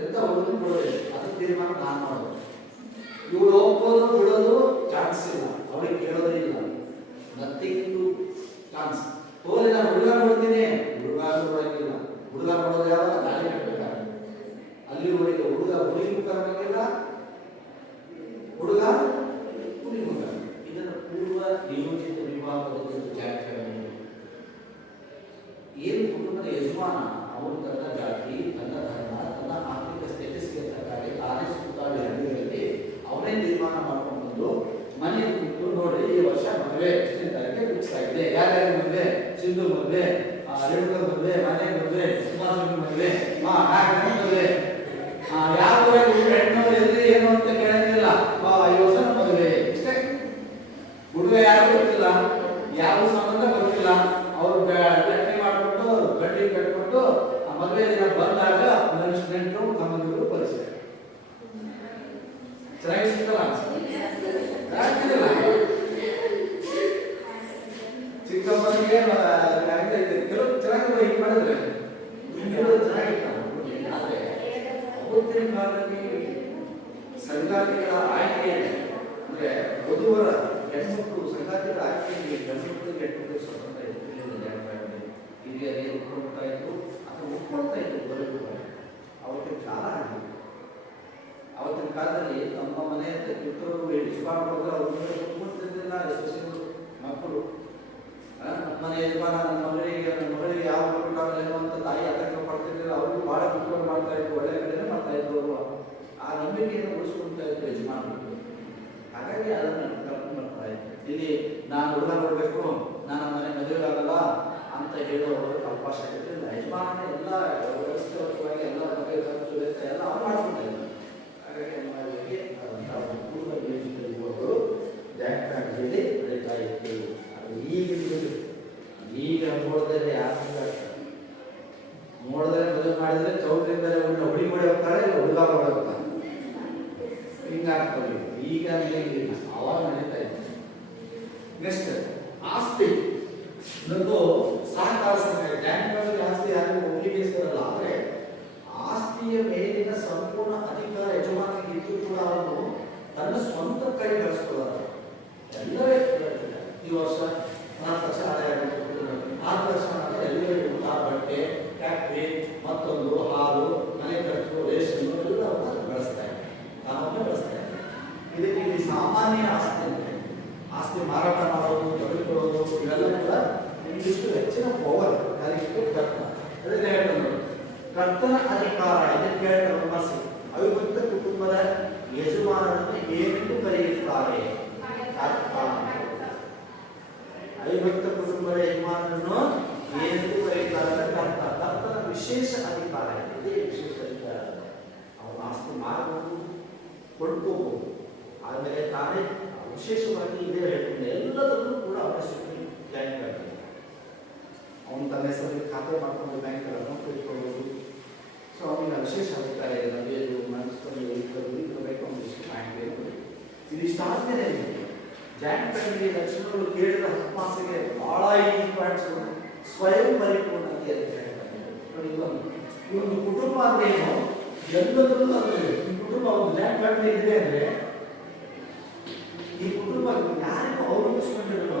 ಎಂತ ಹುಡುಗಿ ಕೊಡಬೇಕು, ಅದು ತೀರ್ಮಾನ ನಾನು ಮಾಡೋದು. ಇವಳು ಹೋಗ್ಬೋದು ಬಿಡೋದು ಚಾನ್ಸ್ ಇಲ್ಲ, ಅವಳಿಗೆ ಕೇಳೋದೇ ಇಲ್ಲ. Nothing to chance. ಹೋಗಿ ನಾನು ಹುಡುಗ ನೋಡ್ತೀನಿ, ಹುಡುಗ ನೋಡೋಂಗಿಲ್ಲ. ಹುಡುಗ ನೋಡೋದು ಯಾವಾಗ ಗಾಳಿ ಕಟ್ಟಬೇಕಾದ್ರೆ ಅಲ್ಲಿವರೆಗೆ ಹುಡುಗ ಹುಡುಗಿ ಮುಖ ನೋಡೋಂಗಿಲ್ಲ, ಹುಡುಗ ಹುಡುಗಿ ಮುಖ. ಇದನ್ನು ಪೂರ್ವ ನಿಯೋಜಿತ ವಿವಾಹ ಪದ್ಧತಿ ಜಾಯಿಂಟ್ ಫ್ಯಾಮಿಲಿ. ಏನು ಕುಟುಂಬದ ಯಜಮಾನ ಅವರು ತನ್ನ ಜಾತಿ, ತನ್ನ ಧರ್ಮ, ತನ್ನ ಆರ್ಥಿಕ ಸ್ಟೇಟಸ್ಗೆ ತಕ್ಕಾಗಿ ತಾನೇ ಸುತ್ತಾಡಿ ಹಳ್ಳಿಗಳಲ್ಲಿ ಅವರೇ ತೀರ್ಮಾನ ಮಾಡ್ಕೊಂಡು ಬಂದು ಮನೆ ಕೂತು ನೋಡ್ರಿ ಈ ವರ್ಷ ಮದುವೆ ಎಷ್ಟನೇ ತಾರೀಕಿಗೆ ಫಿಕ್ಸ್ ಆಗಿದೆ, ಯಾರ್ಯಾರ ಮದುವೆ, ಸಿಂಧು ಮದುವೆ, ರೇಣುಕಾ ಮದುವೆ, ಮನೆ ಮದುವೆ, ಕುಮಾರಸ್ವಾಮಿ ಮದುವೆ, 4 ಜನ ಮದುವೆ, ಯಾವ ಹೆಣ್ಣು ಎಲ್ಲಿ ಏನು ಅಂತ ಕೇಳಂಗಿಲ್ಲ. 5 ವರ್ಷ ಮದುವೆ ಇಷ್ಟೇ. ಹುಡುಗ ಯಾರು ಗೊತ್ತಿಲ್ಲ, ಯಾವ ಸಂಬಂಧ ಗೊತ್ತಿಲ್ಲ. ಅವರು ಗಟ್ಟಿ ಮಾಡಿಕೊಂಡು ಗಡ್ಡಿ ಕಟ್ಕೊಂಡು ಆ ಮದುವೆ ದಿನ ಬಂದಾಗ ನೆಂಟರು ಸಂಬಂಧಿಕರು ಪರಿಚಯ. ಚೆನ್ನಾಗಿರ್ತಲ್ಲ ಚಿಕ್ಕಮ್ಮನಿಗೆ ಕೆಲವು ಚೆನ್ನಾಗಿ ಹೀಗೆ ಮಾಡಿದ್ರೆ ಚೆನ್ನಾಗಿರ್ತಾರೆ. ಆದರೆ ಅವತ್ತಿನ ಕಾಲದಲ್ಲಿ ಸಂಗಾತಿಗಳ ಆಯ್ಕೆ ಅಂದ್ರೆ ವಧುವರ ಹೆಣ್ಮಕ್ಳು ಸಂಗಾತಿಗಳ ಆಯ್ಕೆಗೆ ಗಂಡುಮಕ್ಕಳಿಗೆ ಹೆಣ್ಮಕ್ಳಿಗೆ ಸ್ವತಂತ್ರ ಇರ್ತಿರಲಿಲ್ಲ. ಹಿರಿಯರಿಗೆ ಒಪ್ಕೊಳ್ತಾ ಇದ್ರು ಅಥವಾ ಒಪ್ಕೊಳ್ತಾ ಇದ್ರು ಬರೋದು. ಅವತ್ತಿನ ಕಾಲ ಆಗಿದೆ. ಅವತ್ತಿನ ಕಾಲದಲ್ಲಿ ನಮ್ಮ ಮನೆ ಕಿತ್ತೂರು ಎಡಿಸ್ಕೊಂಡು ಹೋದ್ರೆ ಅವ್ರ ಒಪ್ಕೊಳ್ತಿರ್ಲಿಲ್ಲ. ಎಸ್ಪೆಷಲಿ ಮಕ್ಕಳು ನಮ್ಮ ಮನೆ ಯಜಮಾನ ನನ್ನ ಮಗಳಿಗೆ ಯಾವ ಮಕ್ಕಳು ಏನೋ ಅಂತ ತಾಯಿ ಆತಂಕ ಪಡ್ತಿರ್ಲಿಲ್ಲ. ಅವ್ರಿಗೂ ಭಾಳ ಕುತ್ಕೊಂಡು ಮಾಡ್ತಾ ಇದ್ರು, ಒಳ್ಳೆ ಕಡೆನೇ ಮಾಡ್ತಾ ಇದ್ರು ಅವರು. ಆ ನಂಬಿಕೆಯನ್ನು ಉಳಿಸ್ಕೊಂತ ಇದ್ರು ಯಜಮಾನರು. ಹಾಗಾಗಿ ಅದನ್ನು ಕರ್ಕೊಂಡು ಬರ್ತಾ ಇದ್ರು. ಇಲ್ಲಿ ನಾನು ಹುಡುಗ ನೋಡಬೇಕು, ನಾನು ಮನೆ ಮದುವೆ ಆಗಲ್ಲ ಅಂತ ಹೇಳೋರಿಗೆ ಅವಕಾಶ ಇರಲಿಲ್ಲ. ಯಜಮಾನ ಎಲ್ಲ ವ್ಯವಸ್ಥಿತವಾಗಿ ಎಲ್ಲ ಮದುವೆ ಖರ್ಚು ವೆಚ್ಚ ಎಲ್ಲ ಅವ್ರು ಮಾಡ್ಕೊತಾ ಇದ್ರು. ಹಾಗಾಗಿ ಅಮ್ಮನಿಗೆ ಪೂರ್ವ ಯೋಜಿತರು ಜಾಯಿಂಟ್ ಫ್ಯಾಮಿಲಿಯಲ್ಲಿ ಬೆಳೀತಾ ಇತ್ತು. ಅದು ಈಗ ನೋಡಿದ್ರೆ ಯಾರು ನೋಡಿದ್ರೆ ಮದುವೆ ಮಾಡಿದ್ರೆ ಚೌಟ್ರಿ ಮೇಲೆ ಹುಡುಗಿ ಮಾಡಿ ಹೋಗ್ತಾಳೆ, ಇಲ್ಲ ಹುಡುಗ ಮಾಡಿ ಹೋಗ್ತಾನೆ, ಹಿಂಗಾಗ್ತದೆ. ಈಗ ಅವಾಗ ನಡೀತಾ ಇತ್ತು. ನೆಕ್ಸ್ಟ್ ಆಸ್ತಿ ಇದೊಂದು ಸಹಕಾರ ಸಂಘ. ಜಾಯಿಂಟ್ ಫ್ಯಾಮಿಲಿ ಆಸ್ತಿ ಯಾರಿಗೂ ಒಪ್ಪಿಗೆ ಸಿಗಲ್ಲ. ಆದರೆ ಆಸ್ತಿಯ ಮೇಲಿನ ಸಂಪೂರ್ಣ ಅಧಿಕಾರ ಯಜಮಾನಿಗೆ ಇದ್ದು ಕೂಡ ಅವನು ತನ್ನ ಸ್ವಂತ ಕೈ ಕಳಿಸ್ಕೊಳ್ಳೋದು. ಎಲ್ಲವೇ ಈ ವರ್ಷ 4 ಲಕ್ಷ ಆದಾಯ 4 ಲಕ್ಷ ಅಂದರೆ ಎಲ್ಲರಿಗೂ ಊಟ, ಬಟ್ಟೆ, ಫ್ಯಾಕ್ಟ್ರಿ, ಮತ್ತೊಂದು ಹಾಲು, ಮನೆ ಖರ್ಚು, ರೇಷನ್ ಎಲ್ಲವನ್ನು ಬಳಸ್ತಾ ಇದೆ, ತಾವನ್ನೇ ಬಳಸ್ತಾ ಇದೆ. ಇದಕ್ಕೆ ಇಲ್ಲಿ ಸಾಮಾನ್ಯ ಆಸ್ತಿ ಅಂದರೆ ಆಸ್ತಿ ಮಾರಾಟ ಮಾಡೋದು, ತೆಗೆದುಕೊಳ್ಳೋದು ಇವೆಲ್ಲ ಕೂಡ ಇಂದಿಷ್ಟು ಹೆಚ್ಚಿನ ಪವರ್ ಯಾರಿಗಿತ್ತು? ಕರ್ತ. ಅದನ್ನೇ ಹೇಳ್ತಾರೆ ನೋಡಿ, ಕರ್ತನ ಅಧಿಕಾರ. ಇದಕ್ಕೆ ಹೇಳ್ತಾರೆ ವಿಮರ್ಶೆ. ಅವಿಭಕ್ತ ಕುಟುಂಬದ ಯಜಮಾನರನ್ನು ಏನೆಂದು ಕರೆಯುತ್ತಾರೆ? ಕರ್ತ. ಅವಿಭಕ್ತ ಕುಟುಂಬದ ಯಜಮಾನರನ್ನು ಏನೆಂದು ಕರೆಯುತ್ತಾರೆ? ಕರ್ತ. ಕರ್ತನ ವಿಶೇಷ ಅಧಿಕಾರ. ಇದೇ ವಿಶೇಷ ಅಧಿಕಾರ. ಅವನ ಆಸ್ತಿ ಮಾರಬಹುದು, ಕೊಂಡ್ಕೋಬಹುದು. ಆಮೇಲೆ ತಾನೇ ವಿಶೇಷವಾಗಿ ಇದೇ ಹೇಳ್ತೀನಿ, ಎಲ್ಲದರಲ್ಲೂ ಕೂಡ ಅವನ ಸುದ್ದಿ ಜಾಯಿಂಟ್ ಆಗಿದೆ. ಅವನು ತನ್ನ ಹೆಸರಲ್ಲಿ ಖಾತೆ ಮಾಡ್ಕೊಂಡು ಬ್ಯಾಂಕ್ ಅಕೌಂಟ್ ಇಟ್ಕೊಳ್ಬೋದು. ಸೊ ಅವನಿಗೆ ವಿಶೇಷ ಅಧಿಕಾರ ಇದೆ. ನದಿಯದು ಮನಸ್ಸಲ್ಲಿ ಬೇಕು ಒಂದಿಷ್ಟು ಪಾಯಿಂಟ್ ಬೇಕು. ಇದಿಷ್ಟು ಆದ್ಮೇಲೆ ಜಾಯಿಂಟ್ ಫ್ಯಾಮಿಲಿ ಲಕ್ಷಣಗಳು ಕೇಳಿದ ಹಸ್ಮಾಸಿಗೆ ಬಹಳ ಈಸಿ ಪಾಯಿಂಟ್ಸ್ಗಳು. ಸ್ವಯಂ ಪರಿಪೂರ್ಣತೆ ಅಂತ ಹೇಳ್ತಾರೆ ನೋಡಿ. ಈ ಒಂದು ಕುಟುಂಬ ಅಂದ್ರೆ ಏನು? ಎಲ್ಲದರಲ್ಲೂ ಅಂದ್ರೆ ಈ ಕುಟುಂಬ ಒಂದು ಜಾಯಿಂಟ್ ಫ್ಯಾಮಿಲಿ ಇದೆ ಅಂದ್ರೆ ಈ ಕುಟುಂಬ ಯಾರಿಗೂ ಅವಲಂಬಿಸ್ಕೊಂಡಿರಲ್ಲ.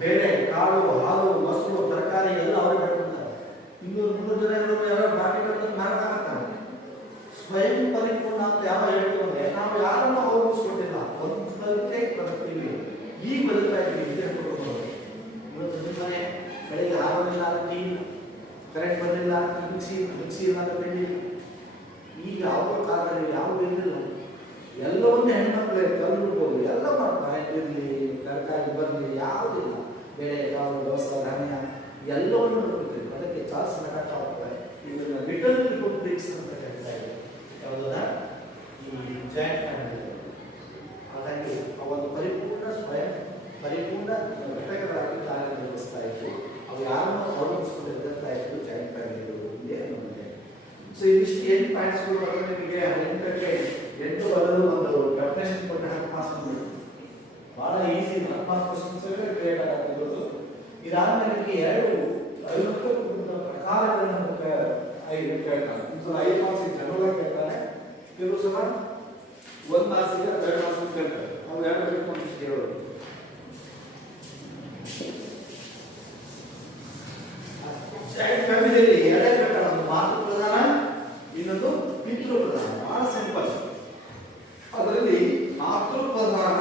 ಬೇಳೆ, ಕಾಳು, ಹಾಲು, ಮೊಸರು, ತರಕಾರಿ ಎಲ್ಲ ಅವರು ಬೆಳ್ಕೊತಾರೆ. 200-300 ಜನ ಯಾರು ಬಾಕಿಗಳನ್ನು ಮಾರಾಟ. ಸ್ವಯಂ ಪರಿಪೂರ್ಣ ಅಂತ ಯಾವ ಹೇಳ್ಕೊಂಡ್ರೆ ನಾವು ಯಾರನ್ನು ಅವಲಂಬಿಸ್ಕೊಂಡಿಲ್ಲ, ಒಂದು ಬದುಕೇ ಬದುಕ್ತೀವಿ, ಈ ಬದುಕ್ತಾ ಇದ್ದೀವಿ. ಇವತ್ತು ಮನೆ ಬೆಳಿಗ್ಗೆ ಹಾಲಿಲ್ಲ, ಟೀ, ಕರೆಂಟ್ ಬರಲಿಲ್ಲ, ಮಿಕ್ಸಿ ಇಲ್ಲ, ಬೆಳ್ಳಿ. ಈಗ ಯಾವ ಕಾಲದಲ್ಲಿ ಯಾವ ಇರಲಿಲ್ಲ. ಎಲ್ಲವನ್ನೇ ಹೆಣ್ಮಕ್ಳೇ ಕಲ್ಬಿಡ್ಬೋದು, ಎಲ್ಲ ಮಾಡ್ತಾರೆ. ಇರಲಿ, ತರಕಾರಿ ಬರಲಿ, ಯಾವುದಿಲ್ಲ. ಬೆಳೆ, ಕಾಳು, ದೋಸ, ಧಾನ್ಯ ಎಲ್ಲವನ್ನು ನೋಡ್ತೀವಿ. ಅದಕ್ಕೆ ಚಾರ್ಲ್ಸ್ ನಗಾಟ ಹೋಗ್ತಾರೆ. ಇದನ್ನ ಲಿಟಲ್ ರಿಪಬ್ಲಿಕ್ಸ್ ಅಂತ ಹೇಳ್ತಾ ಇದೆ. ಯಾವುದರ ಈ ಜಾಯಿಂಟ್ ಫ್ಯಾಮಿಲಿ. ಹಾಗಾಗಿ ಅವನು ಪರಿಪೂರ್ಣ ಸ್ವಯಂ ಪರಿಪೂರ್ಣ ಘಟಕಗಳಾಗಿ ಕಾರ್ಯನಿರ್ವಹಿಸ್ತಾ ಇತ್ತು. ಅವು ಯಾರನ್ನು ಅವಲಂಬಿಸ್ಕೊಂಡಿರ್ತಾ ಇತ್ತು ಜಾಯಿಂಟ್ ಫ್ಯಾಮಿಲಿಗಳು ಇದೆ ನಮಗೆ. ಸೊ ಇದಿಷ್ಟು 8 ಪಾಯಿಂಟ್ಸ್ಗಳು. ಅದನ್ನು ನಿಮಗೆ 8 ಬರಲು ಒಂದು ಡೆಫಿನೇಷನ್ ಕೊಟ್ಟು 10 ಮಾರ್ಕ್ಸ್ ಬಂದ್ಬಿಟ್ಟು ಬಹಳ ಈಸಿ. 10 ಮಾರ್ಕ್ಸ್ ಕ್ವಶನ್ಸ್ ಕ್ರಿಯೇಟ್ ಆಗುತ್ತಿರೋದು. ಇದಾದ್ಮೇಲೆ ನಿಮಗೆ 2 ಅವಿಭಕ್ತ ಕುಟುಂಬದ ಪ್ರಕಾರಗಳನ್ನು ಕೇಳ್ತಾನೆ. 5 ಮಾರ್ಕ್ಸ್ ಜನರಲ್ ಆಗಿ ಕೇಳ್ತಾನೆ. ಕೆಲವು ಸಲ 1 ಮಾರ್ಕ್ಸ್ಗೆ 2 ಮಾರ್ಕ್ಸ್ ಕೇಳ್ತಾರೆ. ನಾವು 2 ಬೇಕು ಕೇಳೋದು. ಜಾಯಿಂಟ್ ಫ್ಯಾಮಿಲಿಯಲ್ಲಿ 2 ಪ್ರಕಾರ, ಒಂದು ಮಾತೃ ಪ್ರಧಾನ, ಇನ್ನೊಂದು ಪಿತೃ ಪ್ರಧಾನ. ಬಹಳ ಸಿಂಪಲ್. ಅದರಲ್ಲಿ ಮಾತೃ ಪ್ರಧಾನ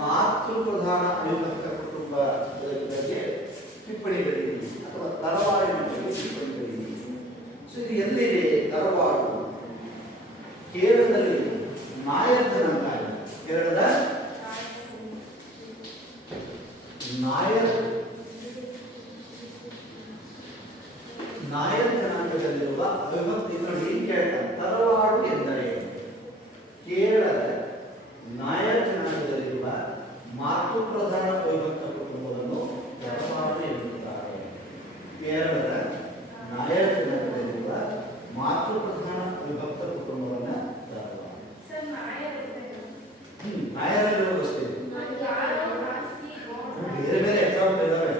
ಮಾತೃ ಪ್ರಧಾನ ಅವಿಭಕ್ತ ಕುಟುಂಬಗಳಿಗೆ ಟಿಪ್ಪಣಿಗಳಿವೆ ಅಥವಾ ತರವಾಡಿನಲ್ಲಿ ಟಿಪ್ಪಣಿಗಳಿವೆ. ಸೊ ಇದು ಎಲ್ಲಿದೆ? ತರವಾಡು ಕೇರಳದಲ್ಲಿ ನಾಯರ್ ಜನಾಂಗ. ಕೇರಳದ ನಾಯರ್ ಜನಾಂಗದಲ್ಲಿರುವ ಅವಿಭಕ್ತ. ನೋಡಿ ಏನು ಕೇಳ್ತಾರೆ? ತರವಾಡು ಎಂದರೆ ಕೇರಳದ ನಾಯರ್ ಜನಾಂಗದಲ್ಲಿರುವ ಮಾತೃ ಪ್ರಧಾನ ಅವಿಭಕ್ತ ಕುಟುಂಬವನ್ನು ತರವಾಡು ಎನ್ನುತ್ತಾರೆ. ಕೇರಳದ ನಾಯರ್ ಜನಾಂಗದಲ್ಲಿರುವ ಮಾತೃ ಪ್ರಧಾನ ಅವಿಭಕ್ತ ಕುಟುಂಬವನ್ನು ನಾಯರಲ್ಲಿರೋದು ಅಷ್ಟೇ. ಬೇರೆ ಬೇರೆ ಎಕ್ಸಾಂಪಲ್ ಇದಾವೆ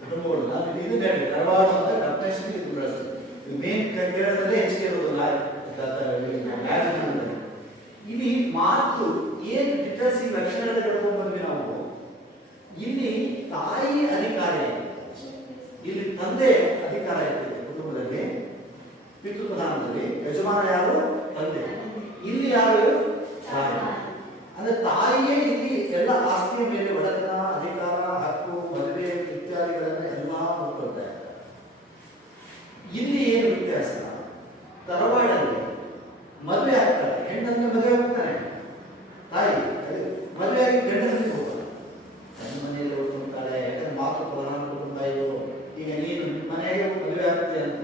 ಕುಟುಂಬಗಳು. ನಾವು ಇದು ಬೇಡ ತರವಾಡು ಅಂತ ಡೆಫಿನೇಷನ್ ಇದು ಬಳಸ್ತೀವಿ. ಇದು ಮೇನ್ ಕೇರಳದಲ್ಲೇ ಹೆಚ್ಚಿಗೆ ಇರೋದು ನಾಯರ್ ಜನಾಂಗ. ಇಲ್ಲಿ ಮಾತು ಏನು ಡಿಫರೆನ್ಸ್ ಲಕ್ಷಣಗಳು ಹೇಳ್ಕೊಂಡು ಬಂದ್ವಿ ನಾವು. ಇಲ್ಲಿ ತಾಯಿ ಅಧಿಕಾರ ಇದೆ, ಇಲ್ಲಿ ತಂದೆ ಅಧಿಕಾರ ಇರ್ತದೆ. ಕುಟುಂಬದಲ್ಲಿ ಪಿತೃಪ್ರಧಾನದಲ್ಲಿ ಯಜಮಾನ ಯಾರು? ತಂದೆ. ಇಲ್ಲಿ ಯಾರು? ತಾಯಿ. ಅಂದ್ರೆ ತಾಯಿಯೇ ಇಲ್ಲಿ ಇವೆಲ್ಲ ಆಸ್ತಿಯ ಮೇಲೆ ಒಡೆತನ, ಅಧಿಕಾರ, ಹಕ್ಕು, ಮದುವೆ ಇತ್ಯಾದಿಗಳನ್ನು ಎಲ್ಲ ಉಳ್ಕೊಳ್ತಾರೆ. ಇಲ್ಲಿ ಏನು ವ್ಯತ್ಯಾಸ? ತರವಾಡಲ್ಲಿ ಮದುವೆ ಆಗ್ತಾರೆ, ಹೆಣ್ಣನ್ನು ಮದುವೆ ಆಗ್ತಾನೆ ತಾಯಿ, ಮದುವೆ ಆಗಿ ಗಂಡನ ಮನೆಗೆ ಹೋಗ್ತಾನೆ. ನನ್ನ ಮನೆಯಲ್ಲಿ ಉಳ್ಕೊಂತಾಳೆ, ಯಾಕಂದ್ರೆ ಮಾತು ಪ್ರಧಾನ ಕುಟುಂಬ ಇದು. ಈಗ ನೀನು ನಿಮ್ಮ ಮನೆಗೆ ಮದುವೆ ಆಗ್ತೀಯ ಅಂತ,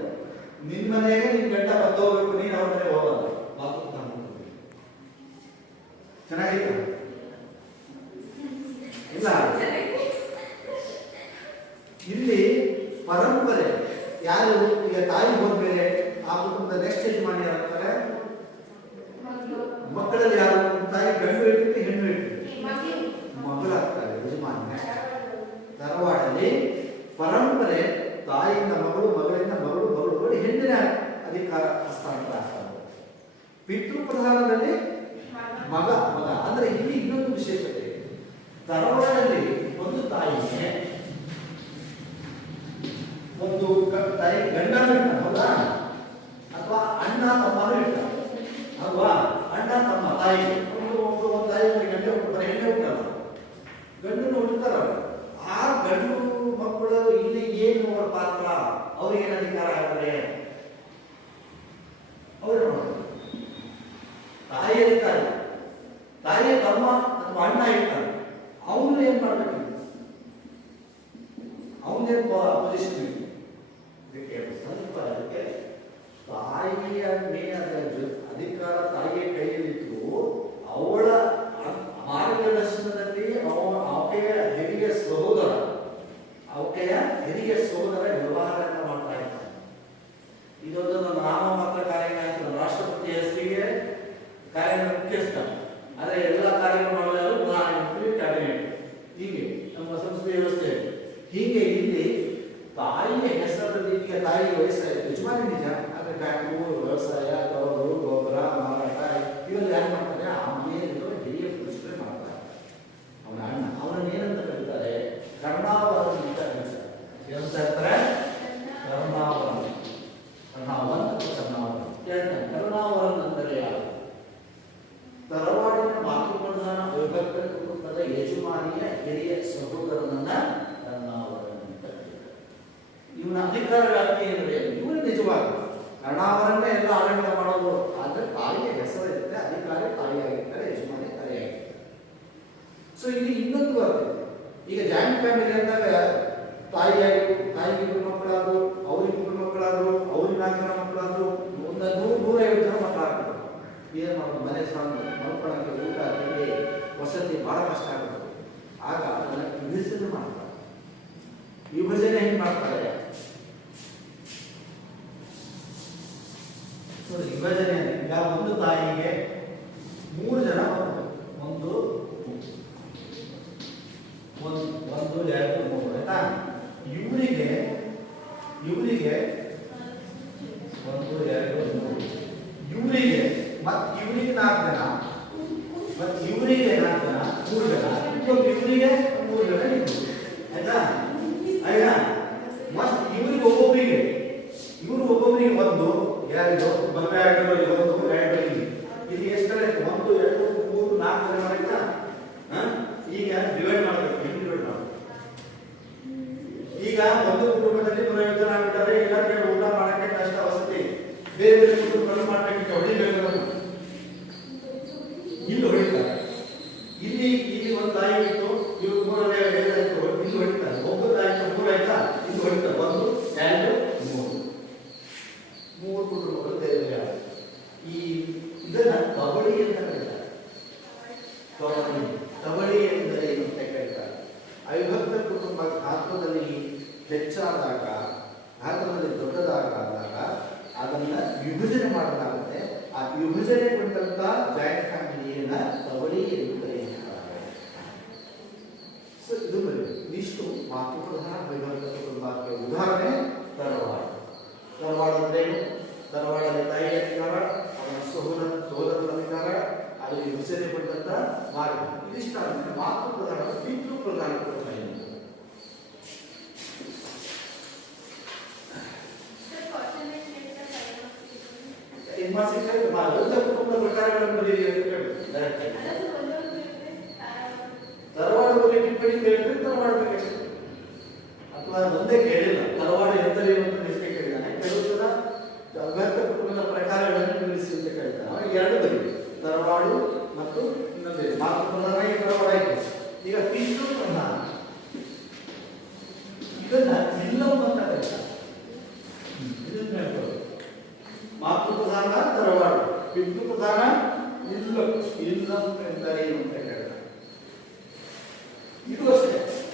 ನಿನ್ನ ಮನೆಗೆ ನಿನ್ನ ಗಂಡ ಬಂದು ಹೋಗ್ಬೇಕು, ನೀನು ಅವ್ರ ಮನೆಗೆ ಹೋಗಲ್ಲ. ಮಾತು ಪ್ರಧಾನ ಕುಟುಂಬ ಚೆನ್ನಾಗಿತ್ತು ಇಲ್ಲ. ಇಲ್ಲಿ ಪರಂಪರೆ ಯಾರು, ಈಗ ತಾಯಿ ಹೋದ್ಮೇಲೆ ಆ ಕುಟುಂಬದ ನೆಕ್ಸ್ಟ್ ಯಜಮಾನಿ ಯಾರಾಗ್ತಾರೆ? ಮಕ್ಕಳಲ್ಲಿ ಯಾರು? ತಾಯಿ ಗಂಡು ಇಟ್ಟಿದ್ದು, ಹೆಣ್ಣು ಇಟ್ಟಿದ್ದು, ಮಗಳಾಗ್ತಾರೆ ಯಜಮಾನ್ಯ. ತರವಾಡಲ್ಲಿ ಪರಂಪರೆ ತಾಯಿಯಿಂದ ಮಗಳು, ಮಗಳಿಂದ ಮಗಳು, ಮಗಳು ಹೆಣ್ಣಿನ ಅಧಿಕಾರ ಹಸ್ತಾಂತರ ಆಗ್ತಾರೆ. ಪಿತೃಪ್ರಧಾನದಲ್ಲಿ ಮಗ ಮಗ ಅಂದ್ರೆ ಇಲ್ಲಿ ಇನ್ನೊಂದು ವಿಶೇಷತೆ. ತರವಾಡಲ್ಲಿ ಒಂದು ತಾಯಿಗೆ ಒಂದು ತಾಯಿ ಗಂಡನ ಇಟ್ಟ ಹೌದಾ, ಅಥವಾ ಅಣ್ಣ ತಮ್ಮನೂ ಇಟ್ಟ ಅಲ್ವಾ? ಅಣ್ಣ ತಮ್ಮ ತಾಯಿ ಒಂದು ತಾಯಿ ಗಂಡ ಹುಟ್ಟುತ್ತಾರೆ, ಹೆಣ್ಣೆ ಹುಟ್ಟಲ್ಲ, ಗಂಡನ್ನು ಹುಟ್ಟುತ್ತಾರ. ಆ ಗಂಡು ಮಕ್ಕಳು ಇಲ್ಲಿ ಏನು ಅವರ ಪಾತ್ರ, ಅವ್ರಿಗೆ ಏನು ಅಧಿಕಾರ ಆಗ್ತಾರೆ? ಅವರು ತಾಯಿ ಇರ್ತಾರೆ, ತಾಯಿಯ ತಮ್ಮ ಅಥವಾ ಅಣ್ಣ ಇರ್ತಾರೆ, ಅವನು ಏನ್ ಮಾಡ್ಬೇಕು? ಅವನೇನು ಪೊಸಿಷನ್ ಇದಕ್ಕೆ ಸ್ವಲ್ಪ ಅದಕ್ಕೆ ತಾಯಿಯ ಮೇಲೆ ಅಧಿಕಾರ ತಾಯಿಯ ಕೈಯಲ್ಲಿದ್ದು ಅವಳ ಮಾರ್ಗದರ್ಶನದಲ್ಲಿ ಆಕೆಯ ಹಿರಿಯ ಸಹೋದರ ವ್ಯವಹಾರವನ್ನು ಮಾಡ್ತಾ ಇರ್ತಾನೆ. ಇದೊಂದು ನಮ್ಮ ನಾಮಮಾತ್ರ ಕಾರ್ಯಕ್ರಮ, ರಾಷ್ಟ್ರಪತಿ ಹೆಸರಿಗೆ ಕಾರ್ಯಕ್ರಮ ಮುಖ್ಯಸ್ಥ, ಆದರೆ ಎಲ್ಲ ಕಾರ್ಯಕ್ರಮ ಮಾಡಲು ಪ್ರಧಾನಮಂತ್ರಿ, ಕ್ಯಾಬಿನೆಟ್, ಹೀಗೆ ನಮ್ಮ ಸಂಸದೀಯ ವ್ಯವಸ್ಥೆ. ಹೀಗೆ ಇಲ್ಲಿ ತಾಯಿಯ ಹೆಸರಲ್ಲಿ ಈಗ ತಾಯಿ ವಯಸ್ಸಾಯ ಯಜಮಾನಿ ನಿಜ, ಆದರೆ ಬ್ಯಾಂಕು, ವ್ಯವಸಾಯ, ತವರು, ಗೊಬ್ಬರ, ಮಾರಾಟ ಇವೆಲ್ಲ ಯಾರು ಮಾಡ್ತಾರೆ? ಆ ಮನೆಯಲ್ಲಿರುವ ಹಿರಿಯ ಪುರುಷರೇ ಮಾಡ್ತಾರೆ. ಅವನ ಅಣ್ಣ, ಅವನನ್ನು ಏನಂತ ಕರೀತಾರೆ? ಕರ್ಣಾವರನ್ ಅಂತ ಕರೀತಾರೆ. ಏನಂತ ಹೇಳ್ತಾರೆ? ಕರ್ಣಾವರನ್. ಕರ್ಣಾವರನ್ ಅಂದರೆ ಯಾರು? ತರವಾಡಿನ ಮಾತೃಪ್ರಧಾನ ವಿಭಕ್ತ ಕುಟುಂಬದ ಯಜಮಾನಿಯ ಹಿರಿಯ ಸಹೋದರನನ್ನ ಕರ್ಣಾವರನ್ ಅಂತ ಕರೀತಾರೆ. ಇವನ ಅಧಿಕಾರ ವ್ಯಾಪ್ತಿ ಏನಿದೆ ಇವನು ನಿಜವಾಗಿ ಕರ್ಣಾವರನ್ನೇ ಎಲ್ಲ ಆಡಳಿತ ಮಾಡೋದು. ಆದ್ರೆ ತಾಯಿಯ ಹೆಸರಿರುತ್ತೆ, ಅಧಿಕಾರಿ ತಾಯಿಯಾಗಿರ್ತಾರೆ, ಯಜಮಾನಿ ತಾಯಿಯಾಗಿರ್ತಾರೆ. ಸೊ ಇಲ್ಲಿ ಇನ್ನೊಂದು ಬರ್ತದೆ. ಈಗ ಜಾಯಿಂಟ್ ಫ್ಯಾಮಿಲಿ ಅಂದಾಗ ತಾಯಿಗೆ ಇಬ್ಬರು ಮಕ್ಕಳಾದ್ರು, ಅವ್ರಿಗೆ ಇಬ್ಬರು ಮಕ್ಕಳಾದ್ರು, ಅವ್ರಿಗೆ 4 ಜನ ಮಕ್ಕಳಾದ್ರು, ಒಂದು 150 ಜನ ಮಕ್ಕಳಾಗ್ತದೆ. ಏನು ಮಾಡೋದು? ಮನೆ ಸಾಂಗ್ ಮಲ್ಕೊಳ್ಳೋಕ್ಕೆ ಊಟ, ತಿಂಡಿ, ವಸತಿ ಬಹಳ ಕಷ್ಟ ಆಗುತ್ತೆ. ಆಗ ಅದನ್ನು ವಿಭಜನೆ ಮಾಡ್ತಾರೆ. ವಿಭಜನೆ ಹೆಂಗೆ ಮಾಡ್ತಾರೆ? ವಿಭಜನೆ ಈಗ ಒಂದು ತಾಯಿಗೆ 3 ಜನ ಮಕ್ಕಳು, ಒಂದು 2 3 ಆಯ್ತಾ? ಇವರಿಗೆ 1 2 3 ಇವರಿಗೆ ಮತ್ತೆ ಇವರಿಗೆ 4 ಜನ, ಮತ್ತೆ ಇವರಿಗೆ 4 ಜನ, 3 ಜನ, ಇವರಿಗೆ 3 ಜನ ಇದ್ರು ಆಯ್ತಾ? ಆಯ್ತಾ? ಮತ್ತೆ ಇವರಿಗೆ ಒಬ್ಬೊಬ್ಬರಿಗೆ ಒಂದು 2 ಮದುವೆ ಆಗಿರೋರಿಗೆ 1 2 ಇಲ್ಲಿ ಎಷ್ಟು ಜನ ಇತ್ತು? 1 2 3 4 ಜನ ಆಯ್ತಾ? ಈಗ ಡಿವೈಡ್ ಮಾಡಬೇಕು. ಈಗ ಒಂದು ಕುಟುಂಬದಲ್ಲಿ 150 ಜನ ಆಗಿದ್ದಾರೆ, ಎಲ್ಲರಿಗೆ ಊಟ ಮಾಡಕ್ಕೆ ಕಷ್ಟ, ವಸತಿ ಬೇರೆ ಬೇರೆ ಕುಟುಂಬಗಳು ಮಾಡಲಿಕ್ಕೆ ಹೊಡಿಬೇಕು, ಇಲ್ಲಿ ಹೊಡಿತಾರೆ. ಇಲ್ಲಿ ಒಂದು ತಾಯಿ ಇತ್ತು, ಇವ್ರು 3 ಇಲ್ಲಿ ಹೊಡಿತಾರೆ. ಒಬ್ಬ ತಾಯಿ 3 ಆಯ್ತಾ? ಇಲ್ಲಿ ಹೊಡಿತಾರೆ. 1 2 3 ಕುಟುಂಬಗಳು ಬೇರೆ. ಇದನ್ನ ಕಬಡ್ಡಿ ಅಂತ ಕರೀತಾರೆ. ಕಬಡ್ಡಿ ಎಂದರೆ ಏನು ಅಂತ ಕೇಳ್ತಾರೆ. ಅವಿಭಕ್ತ ಕುಟುಂಬ ಗಾತ್ರದಲ್ಲಿ ಹೆಚ್ಚಾದಾಗ, ಗಾತ್ರದಲ್ಲಿ ದೊಡ್ಡದಾದಾಗ ಅದನ್ನ ವಿಭಜನೆ ಮಾಡಲಾಗುತ್ತೆ. ಆ ವಿಭಜನೆಗೊಂಡಂತ ಜಾಯಿಂಟ್ ಫ್ಯಾಮಿಲಿಯನ್ನ ಕಬಡ್ಡಿ ಎಂದು ಕರೆಯುತ್ತಾರೆ. ಸೊ ಇದು ಇಷ್ಟು ಮಾತೃಪ್ರಧಾನ ಅವಿಭಕ್ತ ಕುಟುಂಬಕ್ಕೆ ಉದಾಹರಣೆ ತರವಾಡ. ತರವಾಡ ಅಂದ್ರೆ ತರವಾಡದಲ್ಲಿ ತಾಯಿ ಅಧಿಕಾರ, ಅವನ ಸಹೋದರನ ಅಧಿಕಾರ, ಅಲ್ಲಿ ವಿಭಜನೆಗೊಂಡಂತ ಮಾರ್ಗ. ಇದಿಷ್ಟ ಮಾತೃಪ್ರಧಾನ, ಪಿತೃಪ್ರಧಾನ ಕುಟುಂಬ. ಕುಟುಂಬದ ಪ್ರಕಾರಗಳನ್ನು ಬರೀರಿ ಅಂತ ಹೇಳಿ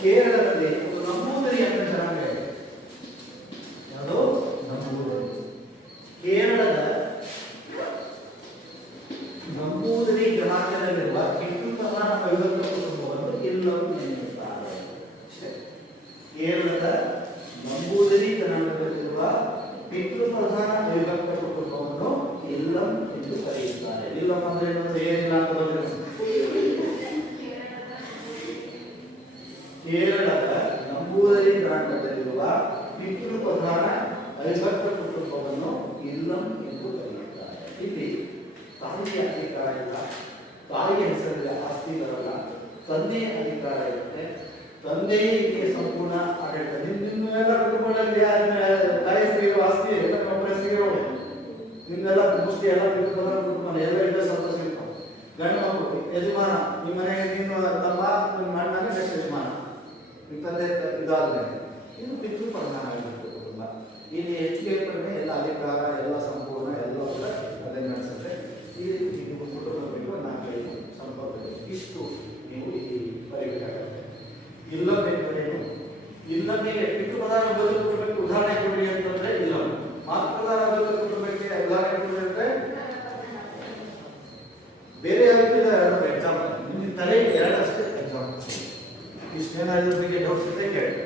ಕೇರಳದಲ್ಲಿ ಒಂದು ನಂಬೂದರಿ ಅಂತ ಜನಾಂಗ ಇದೆ. ಯಾವುದು? ನಂಬೂದರಿ. ಕೇರಳದ ನಂಬೂದರಿ ಜನಾಂಗದಲ್ಲಿರುವ ಕಿಟ್ಟು ಪ್ರಧಾನ ಅವಿಭಕ್ತ ಕುಟುಂಬವನ್ನು ಇಲ್ಲಂ ಎನ್ನುತ್ತಾರೆ. ಅಷ್ಟೇ. ಕೇರಳದ ನಂಬೂದರಿ ಜನಾಂಗದಲ್ಲಿರುವ ಪಿತೃ ಪ್ರಧಾನ ಅವಿಭಕ್ತ ಕುಟುಂಬವನ್ನು ಇಲ್ಲಂ ಎಂದು ಕರೆಯುತ್ತಾರೆ. ಇಲ್ಲಂ ಅಂದ್ರೆ ಏನಿಲ್ಲ ಅಂತ ಬಂದ್ರೆ ಕೇರಳದ ನಂಬೂದರಿ ಜನಾಂಗದಲ್ಲಿರುವ ಪಿತೃ ಪ್ರಧಾನ ಅವಿಭಕ್ತ ಕುಟುಂಬವನ್ನು ಇಲ್ಲಂ ಎಂದು ಕರೆಯುತ್ತಾರೆ. ಇಲ್ಲಿ ತಾಯಿಯ ಅಧಿಕಾರ ಇಲ್ಲ, ತಾಯಿಯ ಹೆಸರಲ್ಲಿ ಆಸ್ತಿ ಬರಲ್ಲ, ತಂದೆಯ ಅಧಿಕಾರ ಇರುತ್ತೆ, ತಂದೆಯೇ ಇಲ್ಲಿ ಸಂಪೂರ್ಣ ಆಡಳಿತ. ನಿಮ್ಮೆಲ್ಲ ಕುಟುಂಬಗಳಲ್ಲಿ ತಾಯಿ ಹೆಸರಿರೋ ಆಸ್ತಿ ಎಲ್ಲ ನಮ್ಮ ಹೆಸರಿರೋ ನಿಮ್ಮೆಲ್ಲ ಮುಷ್ಟಿ ಎಲ್ಲ ಕುಟುಂಬ ಎಲ್ಲ ಇದ್ದ ಸ್ವಲ್ಪ ಸಿಗ್ತಾವೆ. ಗಂಡು ಮಕ್ಕಳು ಯಜಮಾನ, ನಿಮ್ಮ ಮನೆಗೆ ನಿಮ್ಮ ತಮ್ಮ ನಿಮ್ಮ ಅಣ್ಣನೇ ಬೆಸ್ಟ್ ಯಜಮಾನ, ನಿಮ್ಮ ತಂದೆ ಇದಾದ್ಮೇಲೆ ಇದು ಪಿತೃ ಪ್ರಧಾನ ಆಗಿರುತ್ತೆ ಕುಟುಂಬ. ಇಲ್ಲಿ ಹೆಚ್ಚಿಗೆ ಕಡಿಮೆ ಎಲ್ಲ ಅಧಿಕಾರ ಎಲ್ಲ ಸಂಪೂರ್ಣ ಎಲ್ಲ ಅದೇ ನಡೆಸುತ್ತೆ. ಈ ಕುಟುಂಬ ಬಿಟ್ಟು 4-5 ಸಂಪರ್ಕ ಇಷ್ಟು ನೀವು ಈ ಪರಿಗಣನೆ. ಇಲ್ಲಂ ಎಂದರೇನು? ಇಲ್ಲಮಿಗೆ ಪಿತೃ ಪ್ರಧಾನ ಕುಟುಂಬಕ್ಕೆ ಉದಾಹರಣೆ ಕೊಡಿ ಅಂತಂದ್ರೆ ಇಲ್ಲಂ. ಮಾತೃ ಪ್ರಧಾನ ಕುಟುಂಬಕ್ಕೆ ಉದಾಹರಣೆ ಕೊಡಿ ಅಂದ್ರೆ ಬೇರೆ ಯಾವ್ದು ಎಕ್ಸಾಂಪಲ್ ನಿಮ್ಮ ತಲೆಗೆ 2 ಅಷ್ಟೇ ಎಕ್ಸಾಂಪಲ್. ಇಷ್ಟೇನಾದ್ರೂ ಬಗ್ಗೆ ಡೌಟ್ಸ್ ಇದ್ದರೆ ಕೇಳಿ.